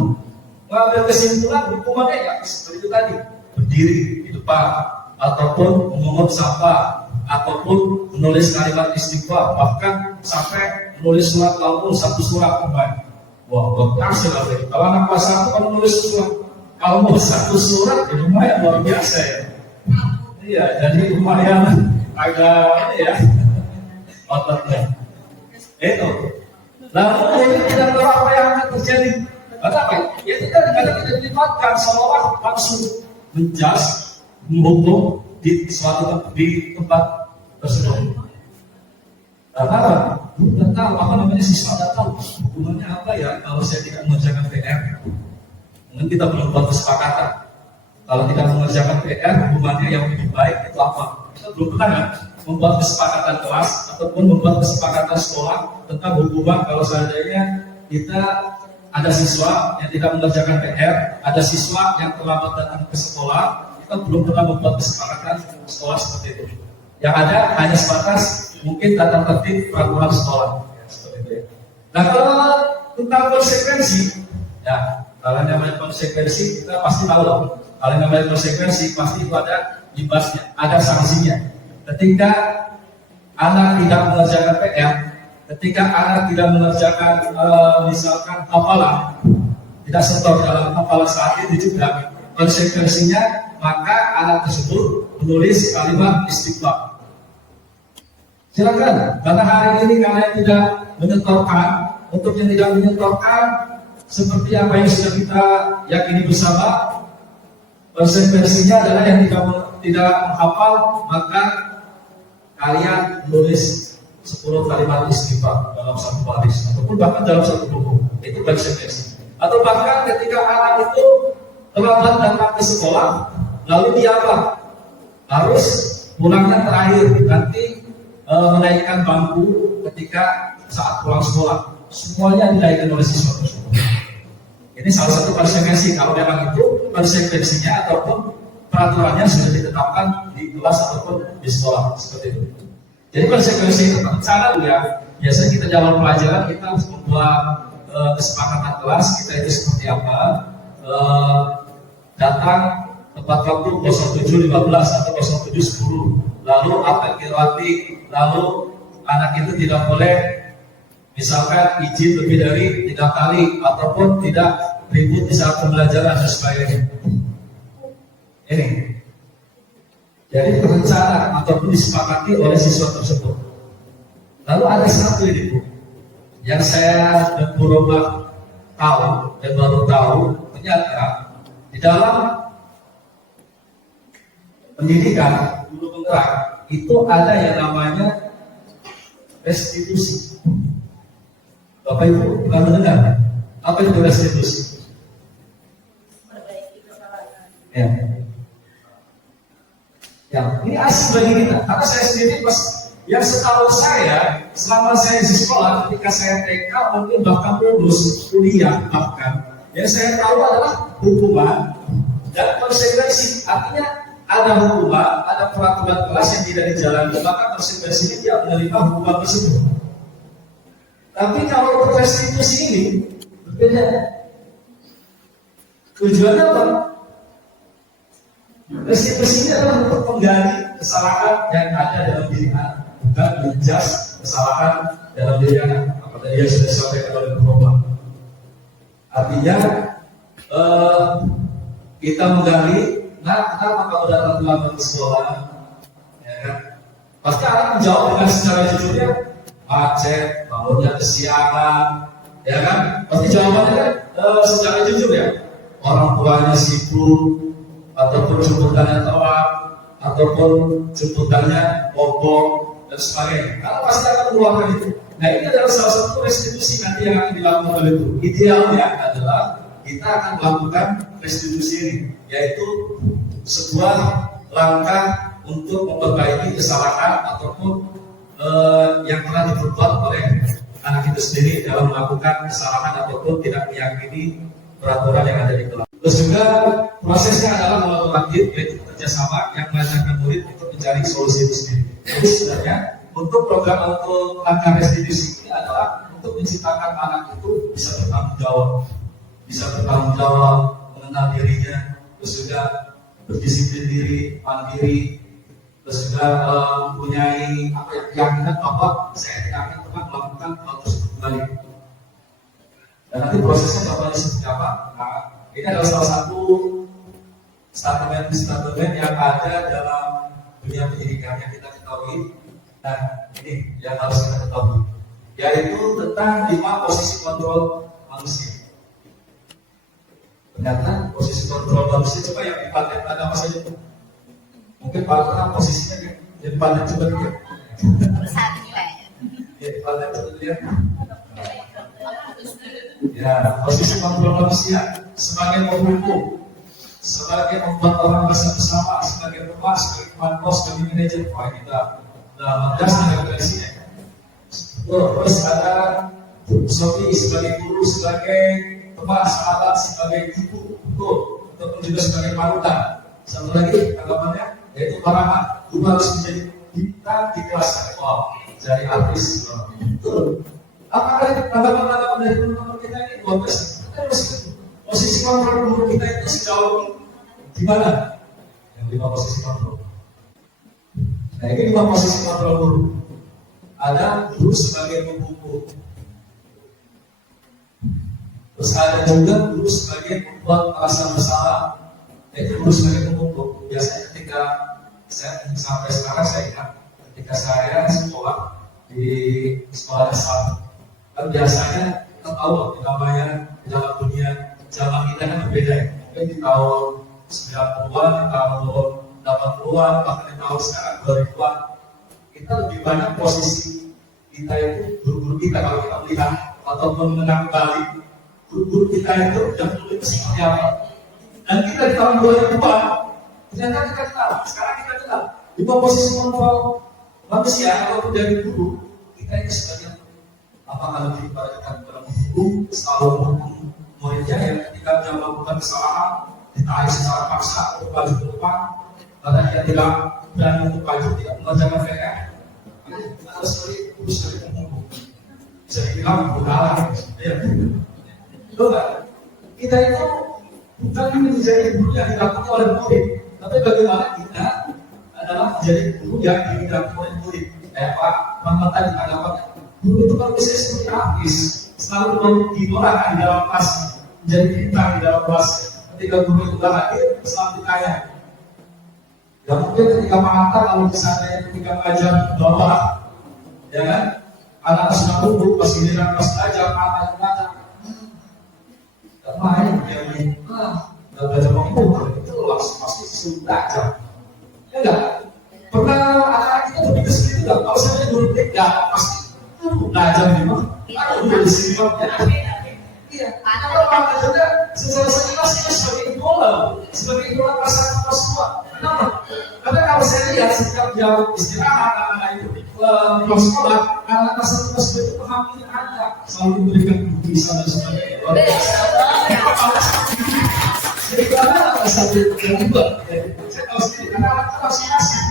mengambil kesimpulan hukumannya ya seperti itu tadi, berdiri di depan, ataupun memungut sampah, ataupun menulis kalimat istighfar, bahkan sampai menulis surat al-umum 1 surat kembali. Wah, berhasil lagi. Kalau anak kelas 1 kalau nulis surat, kalau mau 1 surat, ya lumayan luar biasa ya. Iya, jadi lumayan agak ya ototnya. Itu. Lalu ini tidak tahu apa yang akan terjadi. Kenapa? Ya tidak dilibatkan seolah langsung menjas, menghukum di tempat tersebut. Karena tidak tahu apa namanya siswa tidak tahu hukumannya apa ya kalau saya tidak mengerjakan PR. Mungkin kita belum buat kesepakatan. Kalau tidak mengerjakan PR, hukumannya yang lebih baik itu apa? Kita belum pernah kan? membuat kesepakatan kelas ataupun membuat kesepakatan sekolah tentang hubungan kalau seandainya kita ada siswa yang tidak mengerjakan PR, ada siswa yang terlambat datang ke sekolah, kita belum pernah membuat kesepakatan sekolah seperti itu. Yang ada hanya sebatas mungkin tata tertib peraturan sekolah. Ya, seperti itu ya. Nah kalau tentang konsekuensi, ya kalau yang namanya konsekuensi kita pasti tahu loh. Kalau yang namanya konsekuensi pasti itu ada imbasnya, ada sanksinya. Ketika anak tidak mengerjakan PR, ketika anak tidak mengerjakan misalkan hafalan, tidak setor dalam hafalan saat itu juga, konsekuensinya maka anak tersebut menulis kalimat istighfar. Silakan, karena hari ini kalian tidak menyetorkan, untuk yang tidak menyetorkan seperti apa yang sudah kita yakini bersama, konsekuensinya adalah yang tidak menghafal maka kalian menulis 10 kalimat istighfar dalam satu baris ataupun bahkan dalam satu buku. Itu konsekuensi. Atau bahkan ketika anak itu terlambat datang ke sekolah, lalu dia apa? Harus pulangnya terakhir, nanti menaikkan bangku ketika saat pulang sekolah. Semuanya dinaikkan oleh siswa tersebut. Ini salah satu konsekuensi kalau memang itu konsekuensinya ataupun peraturannya sudah ditetapkan di kelas ataupun di sekolah seperti itu. Jadi konsekuensi itu cara ya. Biasanya kita dalam pelajaran kita harus membuat kesepakatan kelas kita itu seperti apa. Datang tepat waktu 07.15 atau 07.10. Lalu apa yang dilewati, lalu anak itu tidak boleh misalkan izin lebih dari 3 kali ataupun tidak ribut di saat pembelajaran dan sebagainya. Ini jadi berencana ataupun disepakati oleh siswa tersebut. Lalu ada satu ini Bu, yang saya dan Bu Roma tahu dan baru tahu, ternyata di dalam pendidikan guru penggerak itu ada yang namanya restitusi. Bapak Ibu pernah mendengar apa itu restitusi? Ya. Ya, ini asing bagi kita. Karena saya sendiri pas yang setahu saya selama saya di sekolah, ketika saya TK mungkin bahkan lulus kuliah bahkan, yang saya tahu adalah hukuman dan konsekuensi. Artinya ada hukuman, ada peraturan kelas yang tidak dijalani, maka konsekuensinya dia menerima hukuman tersebut. Tapi kalau untuk restitusi ini berbeda. Tujuannya apa? Restitusi ini adalah untuk mengganti kesalahan yang ada dalam diri anak, bukan menjas kesalahan dalam diri anak. Apa tadi yang sudah disampaikan oleh Bapak. Artinya kita menggali, nah kenapa kamu datang terlambat ke sekolah? Ya kan? Pasti anak menjawab dengan secara jujurnya, macet, bangunnya kesiangan, ya kan? Pasti jawabannya kan secara jujur ya. Orang tuanya sibuk, ataupun jemputannya telat, ataupun jemputannya mogok dan sebagainya. Karena pasti akan mengeluarkan itu. Nah ini adalah salah satu restitusi nanti yang akan dilakukan oleh itu. Idealnya adalah kita akan melakukan restitusi ini, yaitu sebuah langkah untuk memperbaiki kesalahan ataupun yang telah diperbuat oleh anak itu sendiri dalam melakukan kesalahan ataupun tidak meyakini peraturan yang ada di kelas. Terus juga prosesnya adalah kolaboratif, yaitu kerjasama yang mengajarkan murid untuk mencari solusi itu sendiri. Jadi sebenarnya untuk program untuk langkah restitusi ini adalah untuk menciptakan anak itu bisa bertanggung jawab, mengenal dirinya, terus juga berdisiplin diri, mandiri, terus juga mempunyai keyakinan bahwa saya tidak akan pernah melakukan hal tersebut kembali. Dan nanti prosesnya bakalan seperti apa? Nah, ini adalah salah satu statement yang ada dalam dunia pendidikan yang kita ketahui. Nah, ini yang harus kita ketahui, yaitu tentang 5 posisi kontrol manusia. Ternyata posisi kontrol manusia coba yang dipaten ada apa saja? Mungkin Pak posisinya yang dipaten coba lihat. Ya, dipaten coba lihat. Ya, posisi kontrol manusia sebagai penghukum, sebagai membuat orang bersama-sama, sebagai pemalas, sebagai pemantau, sebagai manajer, wah kita 18 tenaga presiden. Terus ada Bu Sofi sebagai guru, sebagai teman, sahabat, sebagai ibu, ataupun juga sebagai panutan. Satu lagi tanggapannya yaitu para guru harus menjadi bintang di kelas sekolah, jadi artis. Apakah tanggapan dari teman-teman kita ini 12? Posisi kontrol guru kita itu sejauh di mana? Yang 5 posisi kontrol. Nah, ini 5 posisi kontrol guru. Ada guru sebagai pembuku. Terus ada juga guru sebagai pembuat rasa bersalah. Itu guru sebagai pembuku. Biasanya ketika saya sampai sekarang saya ingat ketika saya sekolah di sekolah dasar, kan biasanya kita tahu namanya dalam dunia zaman kita kan berbeda ya. Mungkin di tahun 90-an, tahun 80-an, bahkan di tahun sekarang 2000-an, kita lebih banyak posisi kita itu guru-guru kita kalau kita melihat ataupun mengenang balik guru-guru kita itu yang dulu itu seperti apa. Dan kita di tahun 2000-an ternyata kita kenal, sekarang kita kenal di posisi kontrol manusia ataupun dari guru kita itu sebagai apakah lebih pada dalam hukum selalu menghukum muridnya yang ketika dia melakukan kesalahan ditarik secara paksa untuk maju ke depan karena dia tidak berani untuk maju, tidak mengerjakan PR. Harus dari penghukum bisa dibilang berkalah ya. Betul nggak? Kita itu bukan menjadi guru yang didampingi oleh murid, tapi bagaimana kita adalah menjadi guru yang didampingi oleh murid. Pak Muhammad tadi tanggapannya, guru itu kalau bisa seperti artis, selalu didoakan di dalam kelas, menjadi bintang di dalam kelas. Ketika guru itu sudah hadir, selalu ditanya. Ya mungkin ketika mata kalau misalnya ketika belajar doa, ya kan, anak sudah tumbuh, pas giliran pas belajar, mata baca. Gak main, dia main, gak belajar mengumpul, itu langsung pasti sudah belajar. Ya enggak? Pernah anak-anak kita lebih ke sini enggak? Kalau saya dulu enggak, pasti belajar di mana? Dulu di sini iya, kalau belajarnya secara kelas kita sebagai idola, sebagai idola perasaan kita semua. Kenapa? Karena kalau saya lihat setiap jam istirahat anak-anak itu di kelas sekolah, anak-anak kelas kelas itu pahami ada selalu diberikan buku di sana sebagainya. Jadi karena ada satu yang juga, saya tahu sendiri karena anak-anak masih asing.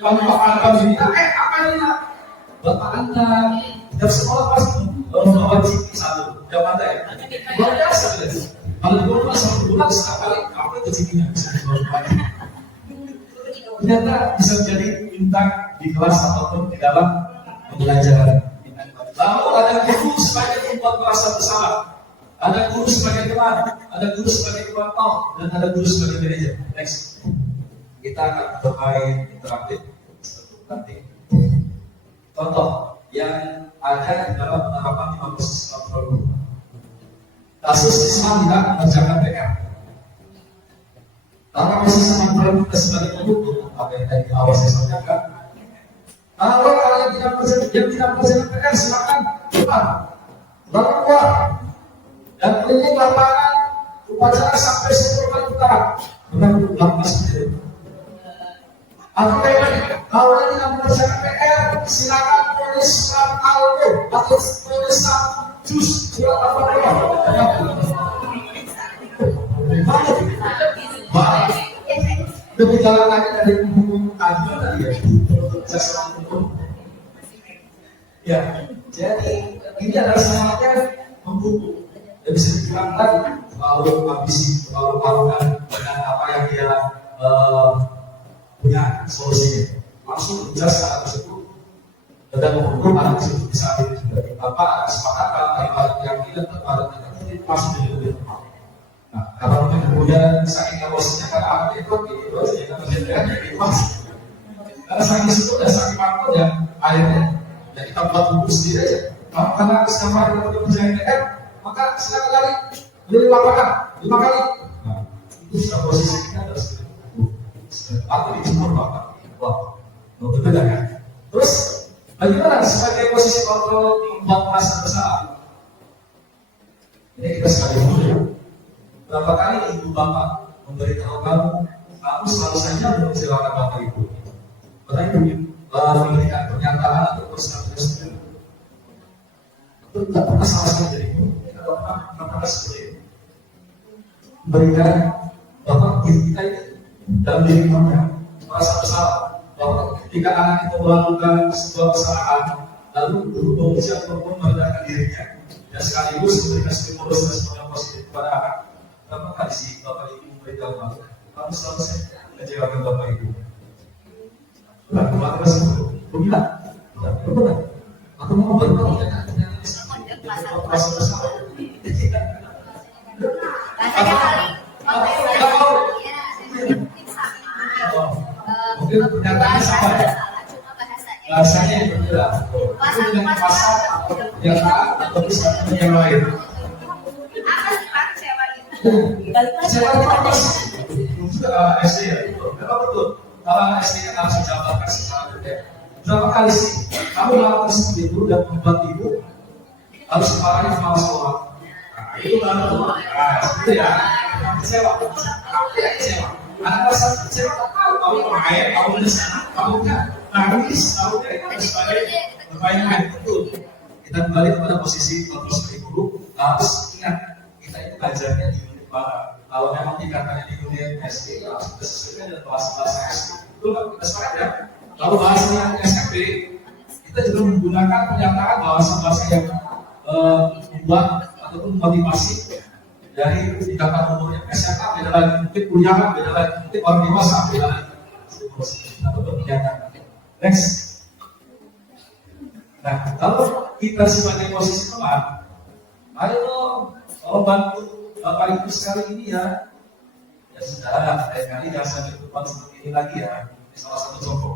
Kalau Bapak ini, apa ini? Bapak Anda tiap sekolah pasti membawa ciki satu, jawab Anda ya. Luar biasa guys. Kalau di rumah satu bulan sekali, apa itu cikinya bisa dibawa? Ternyata bisa menjadi bintang di kelas ataupun di dalam pembelajaran. Lalu ada guru sebagai pembuat merasa bersalah, ada guru sebagai teman, ada guru sebagai pemantau, dan ada guru sebagai manajer. Next, kita akan bermain interaktif nanti. Contoh yang ada di dalam penerapan 5 posisi kontrol guru. Kasus siswa tidak mengerjakan PR. Karena posisi kontrol kita sebagai pendukung, apa yang tadi di awal saya sampaikan. Kalau kalian tidak mengerjakan PR, silakan keluar, keluar, dan keliling lapangan upacara sampai 10 kali putaran. Benar 18 menit. Atau kalau tidak mengerjakan PR, silakan tulis surat al-nur atau tulis jus surat al-fatihah. Lebih jalan lagi dari hukum keadilan tadi ya. Saya hukum. Ya, jadi ini adalah semangatnya membuku. Dan bisa dibilang tadi terlalu ambisi, terlalu parukan dengan apa yang dia punya solusinya. Langsung menjelaskan tersebut dan menghukum anak tersebut bisa ambil juga. Tanpa ada kesepakatan, tanpa ada keyakinan, tanpa ada keyakinan, langsung diambil. Nah, kalau kemudian saking emosinya karena apa itu aja ya, jadi masih. Karena saking situ dan saking mampu ya, akhirnya ya kita buat buku sendiri aja. Karena selama kita percaya PR, maka silakan lari beli lapangan 5 kali. Nah, itu sudah posisi kita harus aku dijemur Bapak. Wah, berbeda kan? Terus bagaimana sebagai posisi kontrol membuat merasa bersalah? Ini kita sekali dulu. Berapa kali ibu bapak memberitahu kamu selalu saja mengecewakan bapak ibu. Bapak ibu memberikan Karena salah satu dari itu, kita pernah seperti itu. Berikan bahwa diri kita itu dalam diri kita merasa bersalah bahwa ketika anak kita melakukan sebuah kesalahan lalu berhubung siap perempuan merendahkan dirinya dan sekaligus memberikan stimulus respon yang positif kepada anak. Kenapa sih Bapak Ibu memberitahu kamu selalu saya mengecewakan Bapak Ibu? Benar, kemarin masih benar, benar. Aku mau beritahu merasa bersalah. Mungkin pernyataannya sama ya. Bahasanya yang berbeda. Mungkin dengan pasal atau pernyataan atau misalnya yang lain. Kecewa itu apa sih? SD ya, memang betul. Kalau SD yang harus dijabarkan secara berbeda. Berapa kali sih kamu melakukan seperti itu dan membuat ibu harus kepalanya kepala sekolah? Nah, itu baru itu ya. Kecewa. Kecewa. Anak merasa kecewa. Kamu main, kamu menyesal, kamu kan nangis, kamu kan sebagai bermain-main. Betul. Kita kembali kepada posisi kontrol sebagai guru. Harus ingat kita itu belajarnya di unit mana. Kalau memang tingkatannya di unit SD, harus kita sesuaikan dengan bahasa SD. Betul nggak? Kita sepakat ya. Kalau bahasanya SMP, kita juga menggunakan pernyataan bahasa-bahasa yang membuat ataupun motivasi dari tingkatan umurnya. SMA beda lagi, mungkin kuliah beda lagi, mungkin orang dewasa beda lagi. Ataupun pernyataan. Next. Nah, kalau kita sebagai posisi teman, ayo dong, tolong bantu Bapak Ibu sekali ini ya. Ya sudah, lain kali jangan sampai depan seperti ini lagi ya. Ini salah satu contoh.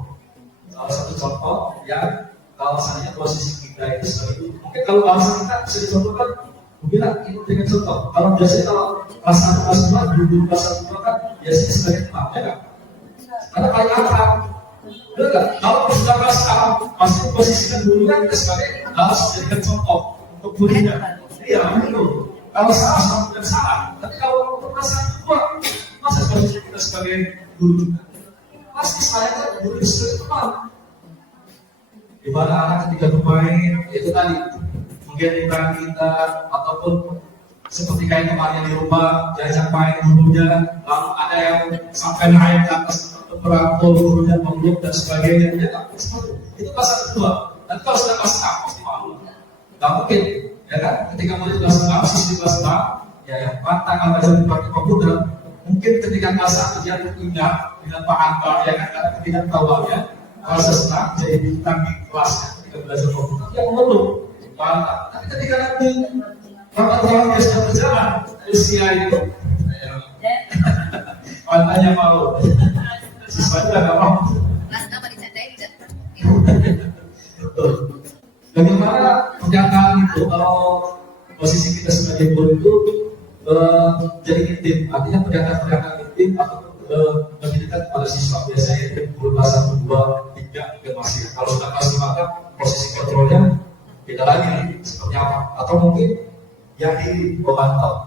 Salah satu contoh yang kalau misalnya posisi kita itu seperti itu. Mungkin kalau bahasa kita bisa dicontohkan, mungkin itu dengan contoh. Kalau biasanya kalau kelas 1, kelas 2, dulu kelas 1 kan biasanya sebagai teman, ya kan? Karena paling akrab. Betul nggak? Kalau sudah kelas A, pasti posisikan dulu kan kita sebagai harus jadikan contoh untuk gurunya. Iya, betul. Kalau salah, sama salah. Tapi kalau kelas 1, 2, masa posisi kita sebagai guru juga? Pasti saya kan guru sebagai teman. Di mana anak ketika bermain, itu tadi menggendong kita ataupun seperti kayak kemarin di rumah diajak main gurunya, lalu ada yang sampai naik ke atas perangko gurunya memeluk dan sebagainya. Itu kelas kedua. Dan kalau sudah kelas 6 pasti malu. Gak mungkin, ya kan? Ketika mulai kelas 6, siswa kelas 6, ya pantang belajar pakai komputer. Mungkin ketika kelas 1 dia ingat dengan Pak Anwar, ya kan? Karena ketidaktahuannya. Kelas senang jadi bintang di kelasnya ketika belajar komputer, dia mengeluh, bantah. Tapi ketika nanti tahun dia sudah berjalan, usia itu, bantahnya malu. Siswanya nggak mau. Kelas apa dicandai tidak? Betul. Bagaimana pernyataan itu kalau posisi kita sebagai guru itu jadi intim, artinya pernyataan intim atau lebih dekat pada siswa. Biasanya itu guru kelas 1, 2, 3 ke masih. Kalau sudah kelas 5 kan posisi kontrolnya beda lagi seperti apa? Atau mungkin yang di pemantau.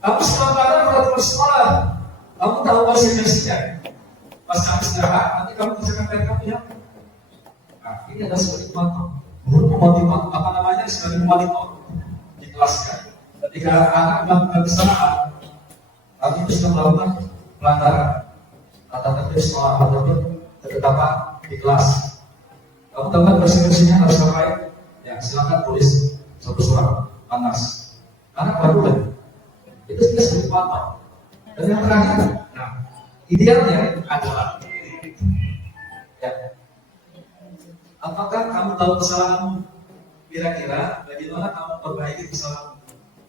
Kamu sementara peraturan sekolah, kamu tahu konsekuensinya. Pas kamu istirahat, nanti kamu kerjakan PR kamu ya. Nah, ini adalah sebagai pemantau. Guru memotivasi, apa namanya, sebagai pemantau di kelas kan. Ketika anak melakukan kesalahan, kami itu sudah melakukan pelanggaran tata tertib sekolah ataupun ketetapan di kelas. Kamu tahu kan konsekuensinya harus ngapain? Ya silakan tulis satu surat panas. Anak baru kan? Itu kita sebut pantau. Dan yang terakhir, nah idealnya adalah ya, apakah kamu tahu kesalahanmu? Kira-kira bagaimana kamu perbaiki kesalahanmu?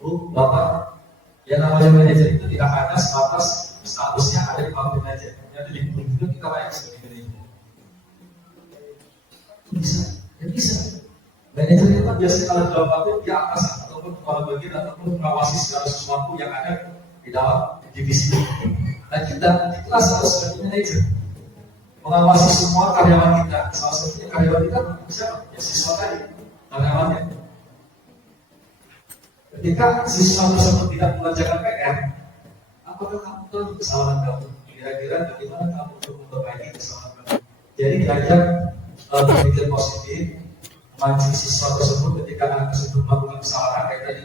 Bu, Bapak, yang namanya manajer itu tidak hanya sebatas statusnya ada di pabrik aja. Yang di lingkungan itu kita layak sebagai manajer. Bisa, ya bisa. Manajer itu kan biasanya kalau dalam pabrik dia atasan ataupun kepala bagian ataupun mengawasi segala sesuatu yang ada di dalam divisi. Dan kita di kelas harus sebagai manajer mengawasi semua karyawan kita. Salah satunya karyawan kita siapa? Ya siswa tadi, karyawannya. Ketika siswa tersebut tidak mengerjakan PR, apakah kamu tahu kesalahan kamu? Kira-kira bagaimana kamu untuk memperbaiki kesalahan kamu? Jadi diajak berpikir positif, mancing siswa tersebut ketika anak tersebut melakukan kesalahan kayak tadi.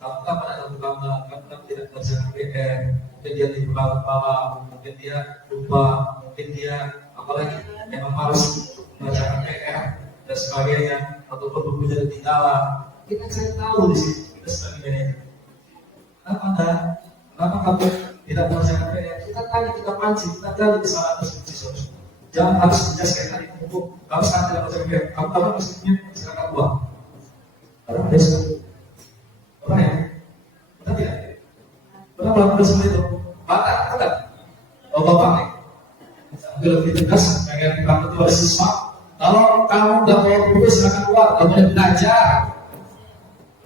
Kamu kapan ada lama, kamu tidak kerjakan PR, mungkin dia tidur malam, mungkin dia lupa, mungkin dia apalagi memang harus mengerjakan PR dan sebagainya, ataupun bekerja di dalam. Kita cari tahu di situ, kita sebagai manajer. Kenapa kamu tidak mengerjakan PR? Kita tanya, kita pancing, kita cari kesalahan tersebut siswa. Jangan harus menjelaskan tadi untuk kamu sekarang tidak mengerjakan PR. Kamu tahu maksudnya silakan uang. Karena ada sesuatu. Pernah ya? Pernah tidak? Pernah melakukan seperti itu? Pernah? Oh bapak nih. Mungkin lebih tegas, pengen kamu itu ada siswa. Kalau kamu nggak mau buku silakan keluar, kamu boleh belajar.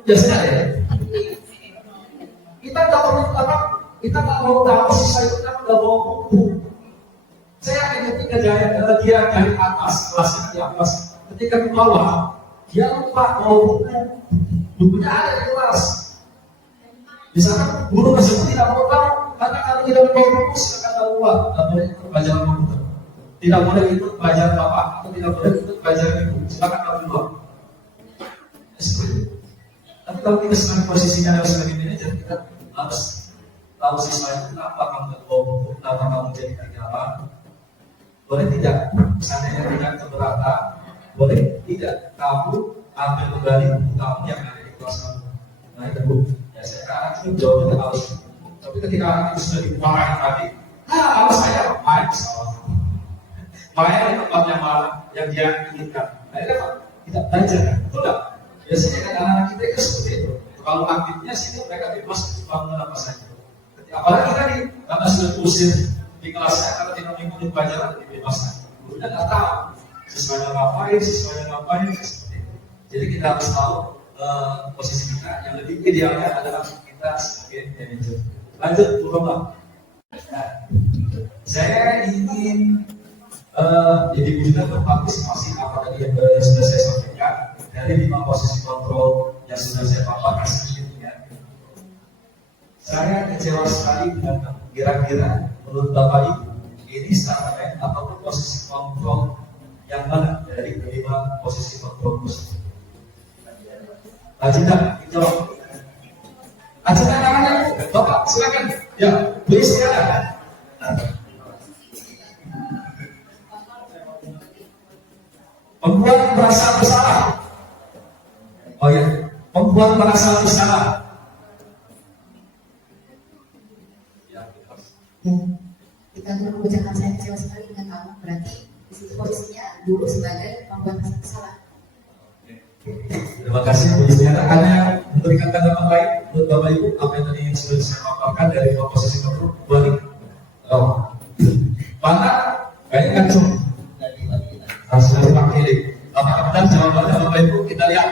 Biasanya ya. Kita nggak perlu apa? Kita nggak mau tahu siswa itu kan nggak mau buku. Saya ketika dia dari atas kelasnya di atas, ketika ke bawah dia lupa mau buku. Bukunya ada di kelas. Misalkan guru tersebut tidak mau tahu, karena kalau tidak mau buku silakan keluar. Tidak boleh ikut pelajaran komputer, tidak boleh ikut pelajaran bapak, atau tidak boleh ikut pelajaran ibu. Silakan keluar. Tapi kalau kita sebagai posisinya adalah sebagai manajer, kita harus tahu siswa itu kenapa kamu tidak mau buku, kenapa kamu jadi ketinggalan. Boleh tidak? Seandainya tidak keberatan, boleh tidak kamu ambil kembali buku kamu yang ada di kelas kamu. Nah itu bu, ya saya anak itu jawabnya harus. Tapi ketika anak itu sudah dimarahin tadi, harus saya main salah. Main di tempat yang dia inginkan. Nah itu kan tidak belajar, betul nggak? Biasanya kan anak-anak kita itu seperti itu. Kalau aktifnya sih mereka bebas bangun apa saja. Apalagi tadi karena sudah diusir di kelasnya, karena tidak mengikuti pelajaran dibebaskan. Gurunya nggak tahu siswanya ngapain, seperti itu. Jadi kita harus tahu posisi kita. Yang lebih idealnya adalah kita sebagai manajer. Lanjut, Bu Rombak. Nah, saya ingin jadi juga berpartisipasi apa tadi yang sudah saya sampaikan dari 5 posisi kontrol yang sudah saya paparkan sebelumnya. Saya kecewa sekali dengan kira-kira menurut Bapak Ibu ini startmen ataupun posisi kontrol yang mana dari kelima posisi kontrol tersebut. Ajudan, jawab. Ajudan namanya Bapak, silakan. Ya, beri silakan. Membuat merasa bersalah. Oh ya, membuat merasa bersalah. Kita turut mengucapkan saya kecewa sekali dengan kamu. Berarti di situ posisinya dulu sebagai pembuat merasa bersalah. Terima kasih Bu Istiana hanya memberikan tanggapan baik untuk Bapak Ibu apa yang tadi sudah saya paparkan dari 5 posisi kontrol. Balik. Oh. Mana? Kayaknya kan cuma hasil pakai. Apakah benar jawabannya Bapak Ibu? Kita lihat.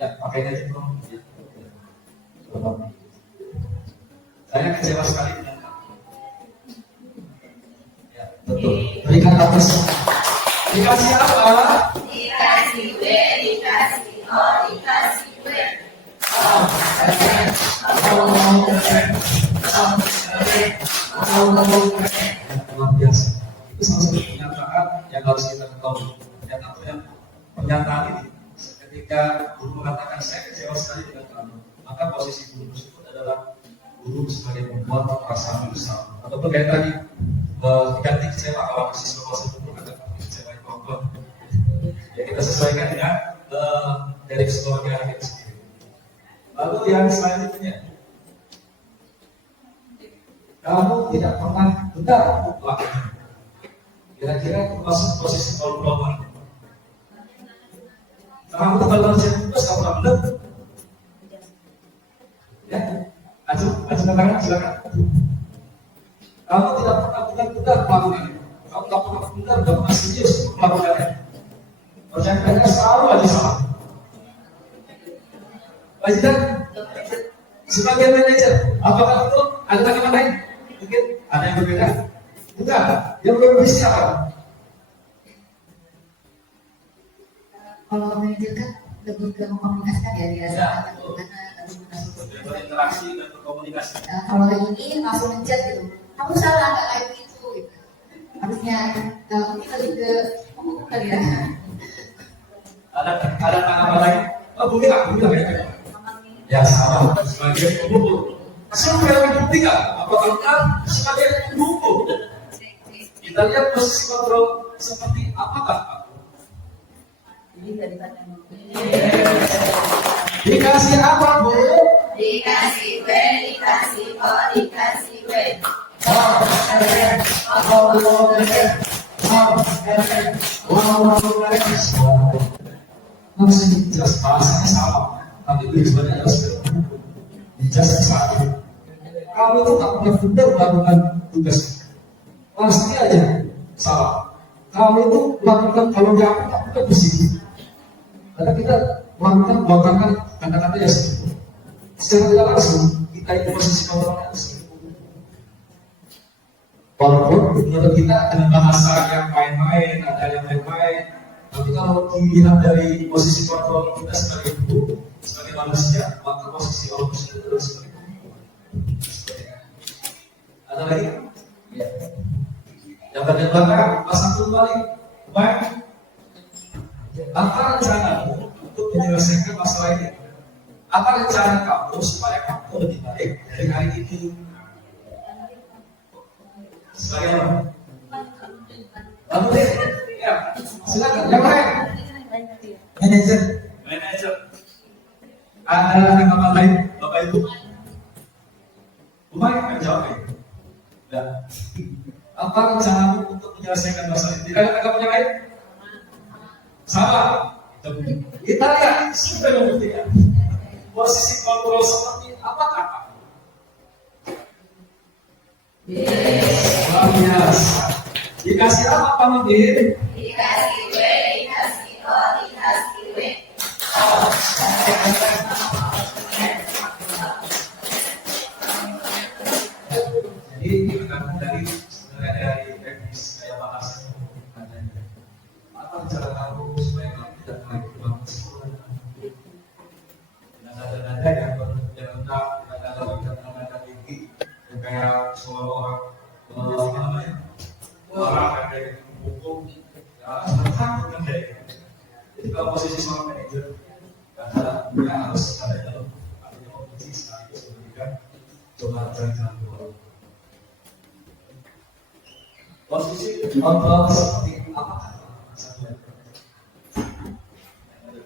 Ya, pakainya aja dong. Saya kecewa sekali dengan kamu. Ya, betul. Berikan atas. Dikasih apa? Dikasih W, dikasih O, dikasih W. Luar biasa. Itu salah satu pernyataan yang harus kita ketahui. Pernyataan ini ketika guru mengatakan saya kecewa sekali dengan kamu, maka posisi guru tersebut adalah guru sebagai membuat perasaan besar. Ataupun kayak tadi diganti kecewa kalau siswa kelas 10 ada kecewa itu apa? Ya kita sesuaikan dengan dari psikologi anak itu sendiri. Lalu yang selanjutnya, kamu tidak pernah benar melakukan. Kira-kira termasuk posisi kontrol mana? Kamu teman manusia bebas, kamu pernah benar? Ya, ajuh tangan, silakan. Kamu tidak pernah benar melakukan. Kamu tidak pernah benar, tidak pernah serius melakukannya. Perjanjiannya selalu aja salah. Wajidan, sebagai manajer, apakah itu ada tanggapan lain? Mungkin ada yang berbeda? Enggak, yang berbeda siapa? Kalau manajer kan lebih ke mengkomunikasikan ya, dirasakan bagaimana Berinteraksi dan berkomunikasi. kalau ini langsung ngechat gitu, kamu salah nggak kayak gitu, gitu. Harusnya ini lebih ke kali ya. Ada tanggapan lain? Oh, boleh ya. Ya sama sebagai pendukung. Siapa yang dibuktikan? Apakah benar sebagai pendukung? Kita lihat posisi kontrol seperti apakah? Dikasih apa, Bu? Dikasih W, dikasih O, dikasih W. Masih jelas bahasanya sama, tapi tujuannya harus dijelaskan satu. Kamu itu tak punya benar melakukan tugas, pasti aja salah. Kamu itu melakukan kalau dia tak punya posisi. Karena kita melakukan kata-kata yang secara tidak langsung kita itu posisi kontrolnya. Walaupun menurut kita dengan bahasa yang main-main, ada yang main-main, tapi kalau dilihat dari posisi kontrol kita sebagai guru, sebagai manusia, maka posisi Allah itu adalah sebagai guru. Ada lagi? Ya. Yang bagian belakang, pasang kembali, baik. Apa rencanamu untuk menyelesaikan masalah ini? Apa rencana kamu supaya kamu lebih baik dari hari ini? Sebagai apa? Kamu deh, ya, silakan. Yang lain? Manajer. Ada tanggapan lain, Bapak Ibu? Baik, kan jawab ya. Ya. Apa rencanamu untuk menyelesaikan masalah ini? Tidak ada tanggapan yang lain? Salah. Kita lihat sudah membuktikan posisi kontrol seperti apakah? Luar biasa. Dikasih apa Pak Mudir? Dikasih W, dikasih O, dikasih W. Jadi tergantung dari sebenarnya dari teknis kayak bahasa apa cara kamu supaya kamu tidak lagi bangun sekolah dan ada yang berendah ada tinggi kayak seolah orang orang ada yang hukum ya takut kan kayak jadi kalau posisi seorang manajer dia harus ada dalam artinya posisi sekaligus memberikan coba jalan keluar posisi kontrol seperti apa satu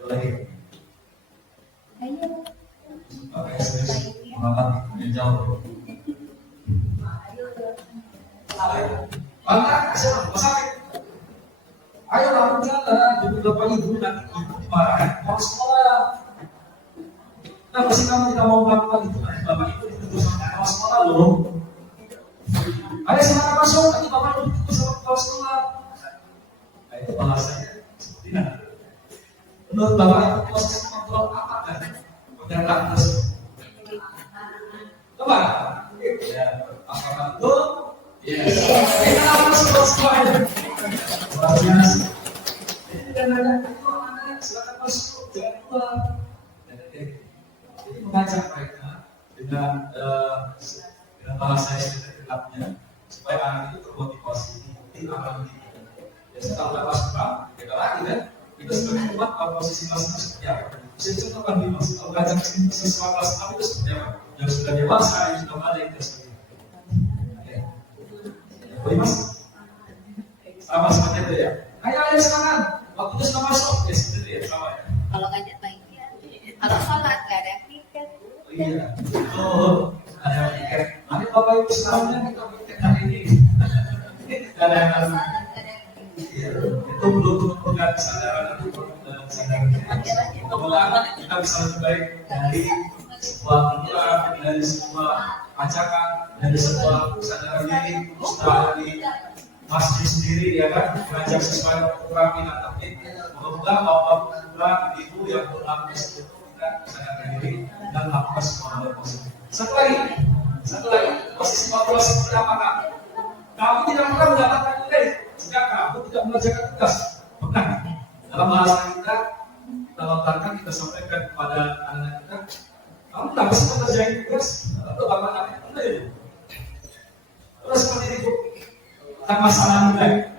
lagi oke serius mengangkat yang jauh Bangga, siapa? Sakit. Ayo lakukan jalan, di beberapa ibu nanti ibu dimarahin, mau sekolah. Kenapa sih kamu tidak mau melakukan itu? Bapak ibu dituduh sama mau sekolah loh. Ayo silakan masuk, nanti bapak ibu dituduh sama mau sekolah. Nah itu bahasanya seperti ini. Menurut bapak ibu proses kontrol apa kan? Pernyataan tersebut. Coba, ya, apakah betul? Yes. Kita harus semuanya. Luar biasa. Jadi tidak ada itu silakan masuk jangan keluar. Jadi mengajak mereka dengan bahasa yang tetapnya supaya anak itu termotivasi di akan ini. Jadi setelah lepas pulang, kita lagi kan kita sebagai umat pada posisi masing-masing seperti apa? Saya contohkan di masjid kalau mengajak siswa kelas 6 itu seperti apa? Yang sudah dewasa, yang sudah balik dan sebagainya. Boleh mas? Sama seperti itu ya. Ayo silakan. Waktunya sudah masuk. Ya seperti itu ya sama ya. Kalau ngajak baiknya, kalau sholat nggak ada tiket. Oh iya. Oh ada tiket. Nanti bapak ibu selamanya kita tiket hari ini. Ada yang harus. Iya. Itu belum bukan kesadaran itu kesadaran. Semoga kita bisa lebih baik dari sebuah kumpulan, dari sebuah ajakan, dari sebuah kesadaran diri, usaha di masjid sendiri ya kan, mengajak sesuai kurang minat tapi semoga bapak ibu yang berlaku kita kesadaran diri dan lakukan semua hal yang positif. Satu lagi, posisi kontrol seperti apakah? Kamu tidak pernah mendapatkan nilai jika kamu tidak mengerjakan tugas. Pernah? Dalam bahasa kita lontarkan kita sampaikan kepada anak-anak kita. Kamu tak bisa mengerjakan tugas atau bagaimana itu? Terus seperti itu, tentang masalah nilai.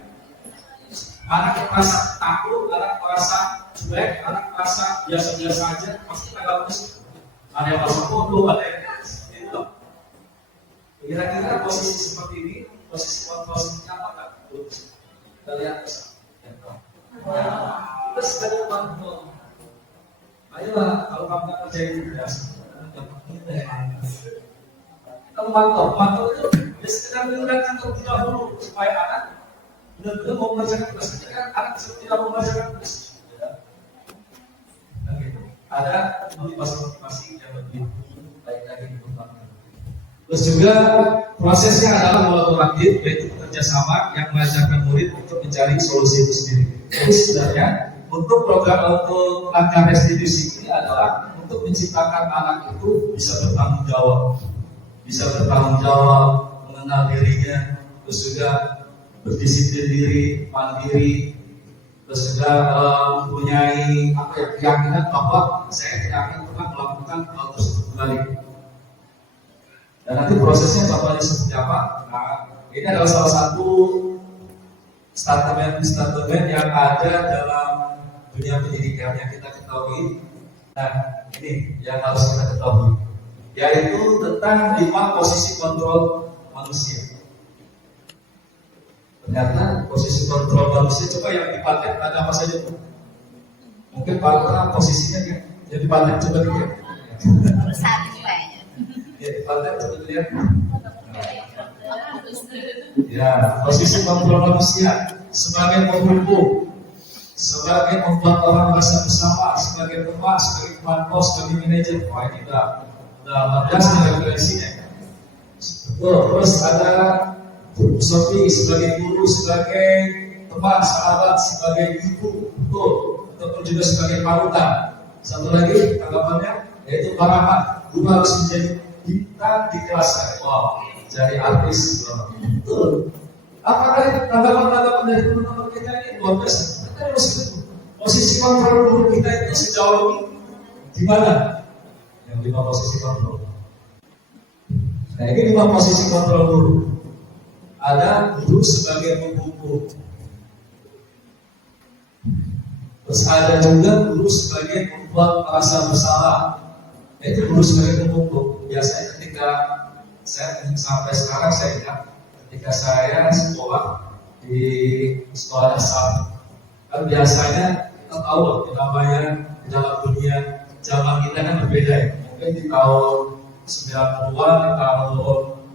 Anak merasa takut, anak merasa juga jelek, anak merasa biasa-biasa aja, pasti agak terus. Ada yang masuk bodoh, ada yang itu. Kira-kira posisi seperti ini, posisi kontrol seperti apa kan? Kita lihat. Terus ada kontrol. Ayolah, kalau kamu nggak kerjain tugas, kita mantau itu ya sekedar mengingatkan terlebih dahulu supaya anak benar-benar mau mengerjakan tugas. Kan anak tidak mau mengerjakan tugas. Nah, gitu. Ada motivasi yang lebih baik lagi untuk. Terus juga prosesnya adalah kolaboratif, yaitu kerjasama yang mengajarkan murid untuk mencari solusi itu sendiri. Jadi sebenarnya untuk program untuk langkah restitusi ini adalah untuk menciptakan anak itu bisa bertanggung jawab, mengenal dirinya, terus juga berdisiplin diri, mandiri, terus juga mempunyai keyakinan bahwa saya tidak akan pernah melakukan hal tersebut kembali. Dan nanti prosesnya bakalan seperti apa? Nah, ini adalah salah satu statement yang ada dalam dunia pendidikan yang kita ketahui. Nah, ini yang harus kita ketahui, yaitu tentang 5 posisi kontrol manusia. Ternyata posisi kontrol manusia, coba yang dipaten ada apa saja? Mungkin para posisinya kan yang dipaten coba dilihat. Satu kayaknya. Ya, dipaten coba dilihat. Ya, posisi kontrol manusia sebagai penghubung, sebagai membuat orang merasa bersama, sebagai teman, sebagai pemantau, sebagai manajer. Wah, ini udah 14 referensinya. Betul. Terus ada filosofi sebagai guru, sebagai teman, sahabat, sebagai ibu, betul. Ataupun juga sebagai panutan. Satu lagi tanggapannya yaitu parahan. Guru harus menjadi bintang di kelasnya. Wow, jadi artis. Betul. Apakah tanggapan-tanggapan dari teman-teman kita ini luar biasa? Kita harus itu. Posisi kontrol guru kita itu sejauh ini di mana? Yang 5 posisi kontrol. Nah, ini 5 posisi kontrol guru. Ada guru sebagai penghubung. Terus ada juga guru sebagai membuat merasa bersalah. Itu guru sebagai penghubung. Biasanya ketika saya sampai sekarang saya ingat ketika saya sekolah di sekolah dasar, kan biasanya kita tahu namanya di dalam dunia zaman kita kan berbeda ya. Mungkin di tahun 90-an, di tahun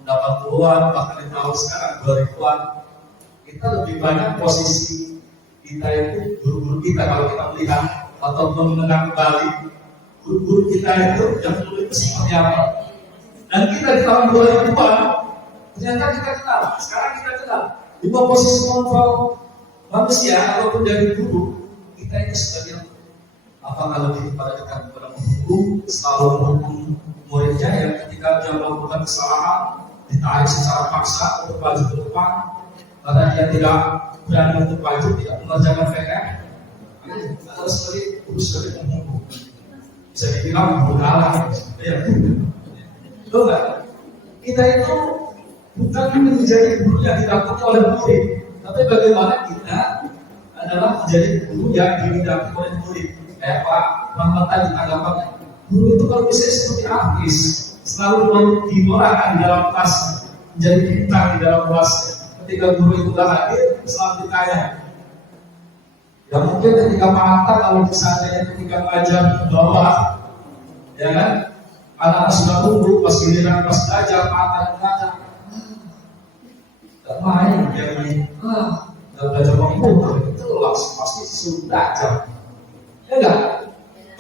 80-an, bahkan di tahun sekarang 2000-an, kita lebih banyak posisi kita itu guru-guru kita kalau kita melihat ataupun mengenang kembali guru-guru kita itu yang dulu itu seperti apa. Dan kita di tahun 2000-an ternyata kita kenal, sekarang kita kenal 5 posisi kontrol manusia ataupun dari guru kita itu sebagai apakah lebih kepada dekat kepada menghukum, selalu menghukum muridnya yang ketika dia melakukan kesalahan ditarik secara paksa untuk maju ke depan karena dia tidak berani untuk maju, tidak mengerjakan PR. Atau sebagai guru sebagai penghukum bisa dibilang berkalah ya. Betul nggak? Kita itu bukan menjadi guru yang ditakuti oleh murid, tapi bagaimana kita adalah menjadi guru yang ditakuti oleh murid. Kayak Pak Rahmat tadi tanggapannya, guru itu kalau bisa seperti artis, selalu didoakan di dalam kelas, menjadi bintang di dalam kelas. Ketika guru itu sudah hadir, selalu ditanya. Ya mungkin ketika Pak Hatta kalau misalnya ketika mengajar ke bawah, ya kan, anak-anak sudah tunggu, pas giliran pas belajar, Pak Hatta belajar. Gak main, dia ini, gak belajar komputer, itu langsung pasti suruh belajar. Ya enggak?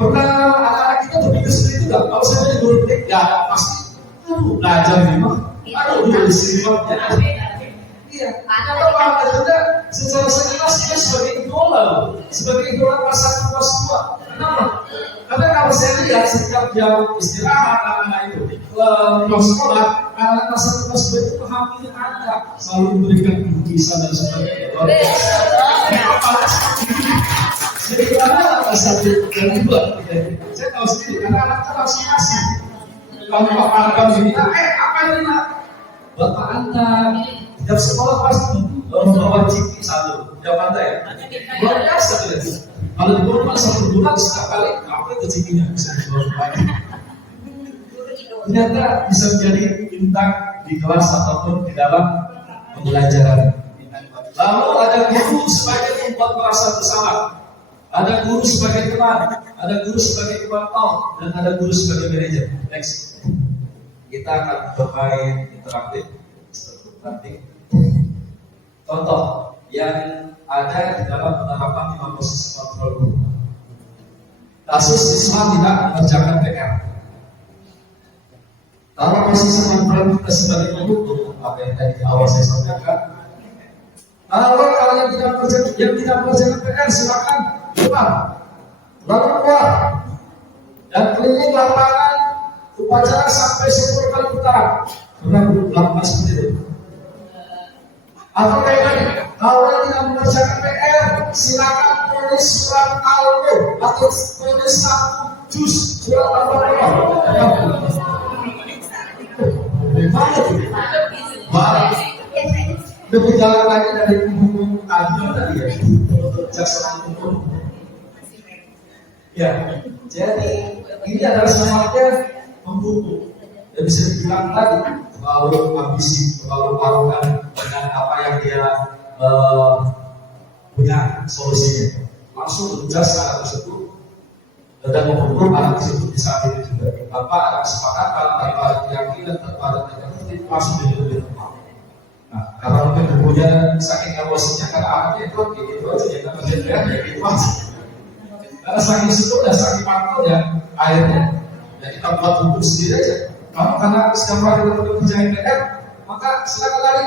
Pernah anak-anak kita berpikir seperti itu enggak? Kalau saya jadi guru teknik, ya pasti belajar memang. Dia di sini memang. Iya. Atau Pak juga secara sekilas dia sebagai idola, sebagai idola kelas 1, kelas 2. Kenapa? Karena kalau saya lihat setiap jam istirahat anak-anak itu pulang sekolah, anak-anak kelas 1, kelas 2 itu hampir ada selalu memberikan lukisan dan sebagainya. Jadi karena satu dan dua, saya tahu sendiri karena anak itu langsung kasih. Kalau Pak Arkam ini, apa ini nak? Bapak Anta, tiap sekolah pasti membawa ciki satu, tiap Anta ya. Luar biasa tuh. Kalau di bawah 1 bulan setiap kali apa rezekinya bisa dijual lagi. Ternyata bisa menjadi bintang di kelas ataupun di dalam pembelajaran. Lalu ada guru sebagai membuat merasa bersalah, ada guru sebagai teman, ada guru sebagai pemantau, dan ada guru sebagai manajer. Next, kita akan bermain interaktif. Contoh yang ada di dalam penerapan 5 posisi kontrol guru. Kasus siswa tidak mengerjakan PR. Kalau posisi kontrol kita sebagai guru, apa yang tadi di awal saya sampaikan, kalau kalian yang tidak mengerjakan PR silakan keluar, lalu keluar dan keliling lapangan upacara sampai 10 kali putaran. Pernah melakukan seperti itu? Atau kayak tadi, kalau tidak mengerjakan PR, silakan tulis surat al-nur atau tulis 1 juz surat al-baqarah. Bagaimana? Lebih jalan lagi dari hukum adil tadi ya, jaksa hukum. Ya, jadi ini adalah semangatnya membuku. Dan bisa dibilang tadi terlalu ambisi, terlalu arogan dengan apa yang dia punya solusinya. Langsung bekerja secara tersebut dan menghukum anak tersebut di saat itu juga. Tanpa ada kesepakatan, tanpa ada keyakinan, tanpa ada negatif, langsung lebih tepat. Nah, karena mungkin bukunya saking emosinya karena anaknya itu kayak gitu aja, ya kan kayak gitu aja. Karena saking situ dan saking pantau ya, akhirnya ya kita buat buku sendiri aja. Kalau karena setiap kali kita kerjain PR, maka silakan lari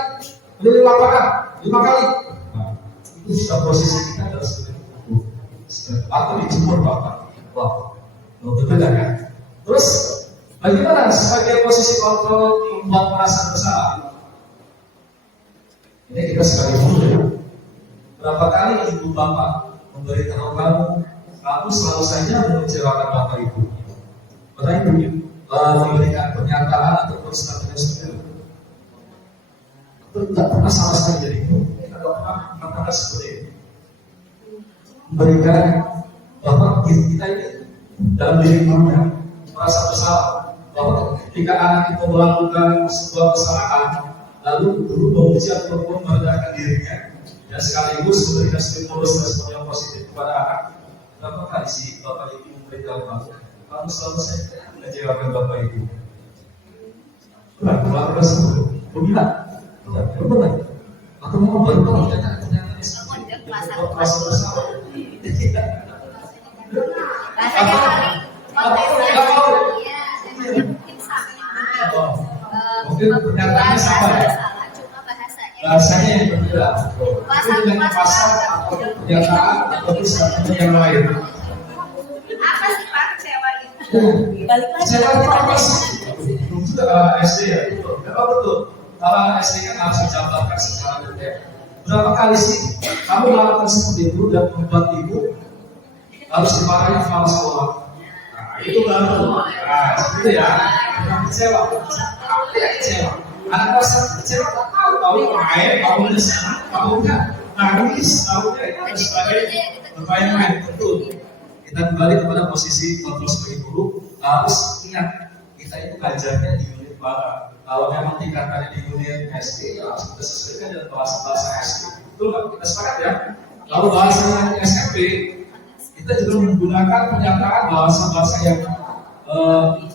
keliling lapangan 5 kali. Nah, itu sudah posisi kita adalah seperti buku. Atau dijemur bapak. Wah, berbeda kan? Terus bagaimana sebagai posisi kontrol membuat merasa bersalah? Ini kita sebagai guru ya. Berapa kali ibu bapak memberitahu kamu selalu saja mengecewakan bapak ibu. Pernah ibu memberikan pernyataan ataupun statement seperti itu. Tidak pernah sama sekali jadi ibu. Kita tidak pernah mengatakan seperti itu. Memberikan bahwa kita ini dalam diri gurunya merasa bersalah bahwa ketika anak itu melakukan sebuah kesalahan, lalu guru memuji ataupun merendahkan dirinya dan sekaligus memberikan stimulus respon yang positif kepada anak. Berapa kali sih bapak ibu memberitahu kamu selalu saja mengecewakan bapak ibu? Pernah sebelum begitu? Pernah? Atau mau bertemu ternyata merasa bersalah? Bahasanya paling konteksnya mungkin pernyataannya sama ya? cuma Bahasanya yang berbeda. Mungkin dengan pasal atau pernyataan atau statement yang lain. apa sih Pak kecewa itu? Kecewa itu apa sih? Belum juga SD ya? Memang betul. Kalau SD kan harus dijabarkan secara detail. Berapa kali sih kamu melakukan seperti itu dan membuat ibu harus dimarahi kepala sekolah? Nah, itu baru. Nah, seperti ya. Dengan kecewa. Apa yang kecewa? Anak rasa kecewa tahu main, tahu mendesak, tahu enggak nangis, tahu enggak itu dan sebagainya. Bermain-main betul. Kita kembali kepada posisi kontrol sebagai guru, harus ingat kita itu belajarnya di unit mana. Kalau memang tingkatannya di unit SD, ya harus kita sesuaikan dengan bahasa SD. Betul nggak? Kita sepakat ya. Kalau bahasanya di SMP, kita juga menggunakan pernyataan bahasa-bahasa yang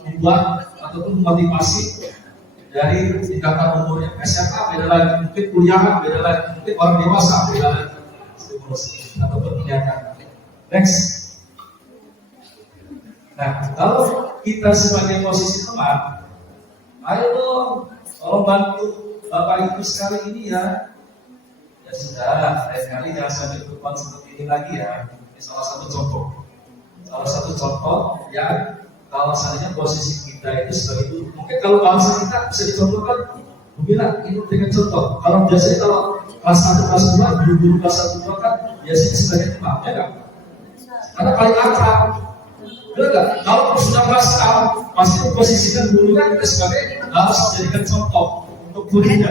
membuat ataupun memotivasi dari tingkatan umurnya. SMA beda lagi, mungkin kuliah beda lagi, mungkin orang dewasa beda lagi. Stimulus ataupun pernyataan. Next. Nah, kalau kita sebagai posisi teman, ayo dong, tolong bantu bapak ibu sekali ini ya. Ya sudah, lain kali jangan sampai depan seperti ini lagi ya. Ini salah satu contoh. Salah satu contoh yang kalau seandainya posisi kita itu sebagai guru, mungkin kalau bahasa kita bisa dicontohkan, bilang ini dengan contoh. Kalau biasanya kalau kelas 1, kelas 2, guru kelas 1, 2 kan biasanya sebagai teman, ya kan? Karena paling akrab. Benar nggak? Kalau sudah kelas 6, pasti memposisikan gurunya kita sebagai harus dijadikan contoh untuk gurunya.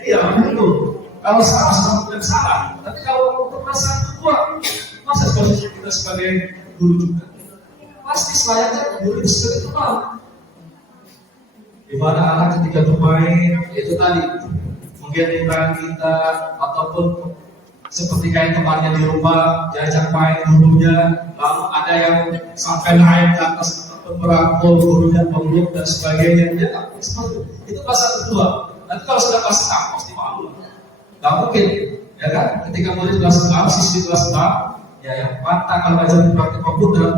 Iya, betul. Kalau salah sudah bukan salah. Tapi kalau untuk kelas 1, 2, masa posisi kita sebagai guru juga. Pasti selayaknya guru itu sebagai teman. Di mana anak ketika bermain itu tadi menggendong kita ataupun seperti kayak temannya di rumah diajak main gurunya, lalu ada yang sampai naik ke atas merangkul gurunya, peluk dan sebagainya. Ya, itu pasal kedua. Nanti kalau sudah kelas 6 pasti malu. Gak mungkin, ya kan? Ketika murid kelas 6, siswi kelas 6, ya yang pantang kalau belajar di praktik komputer,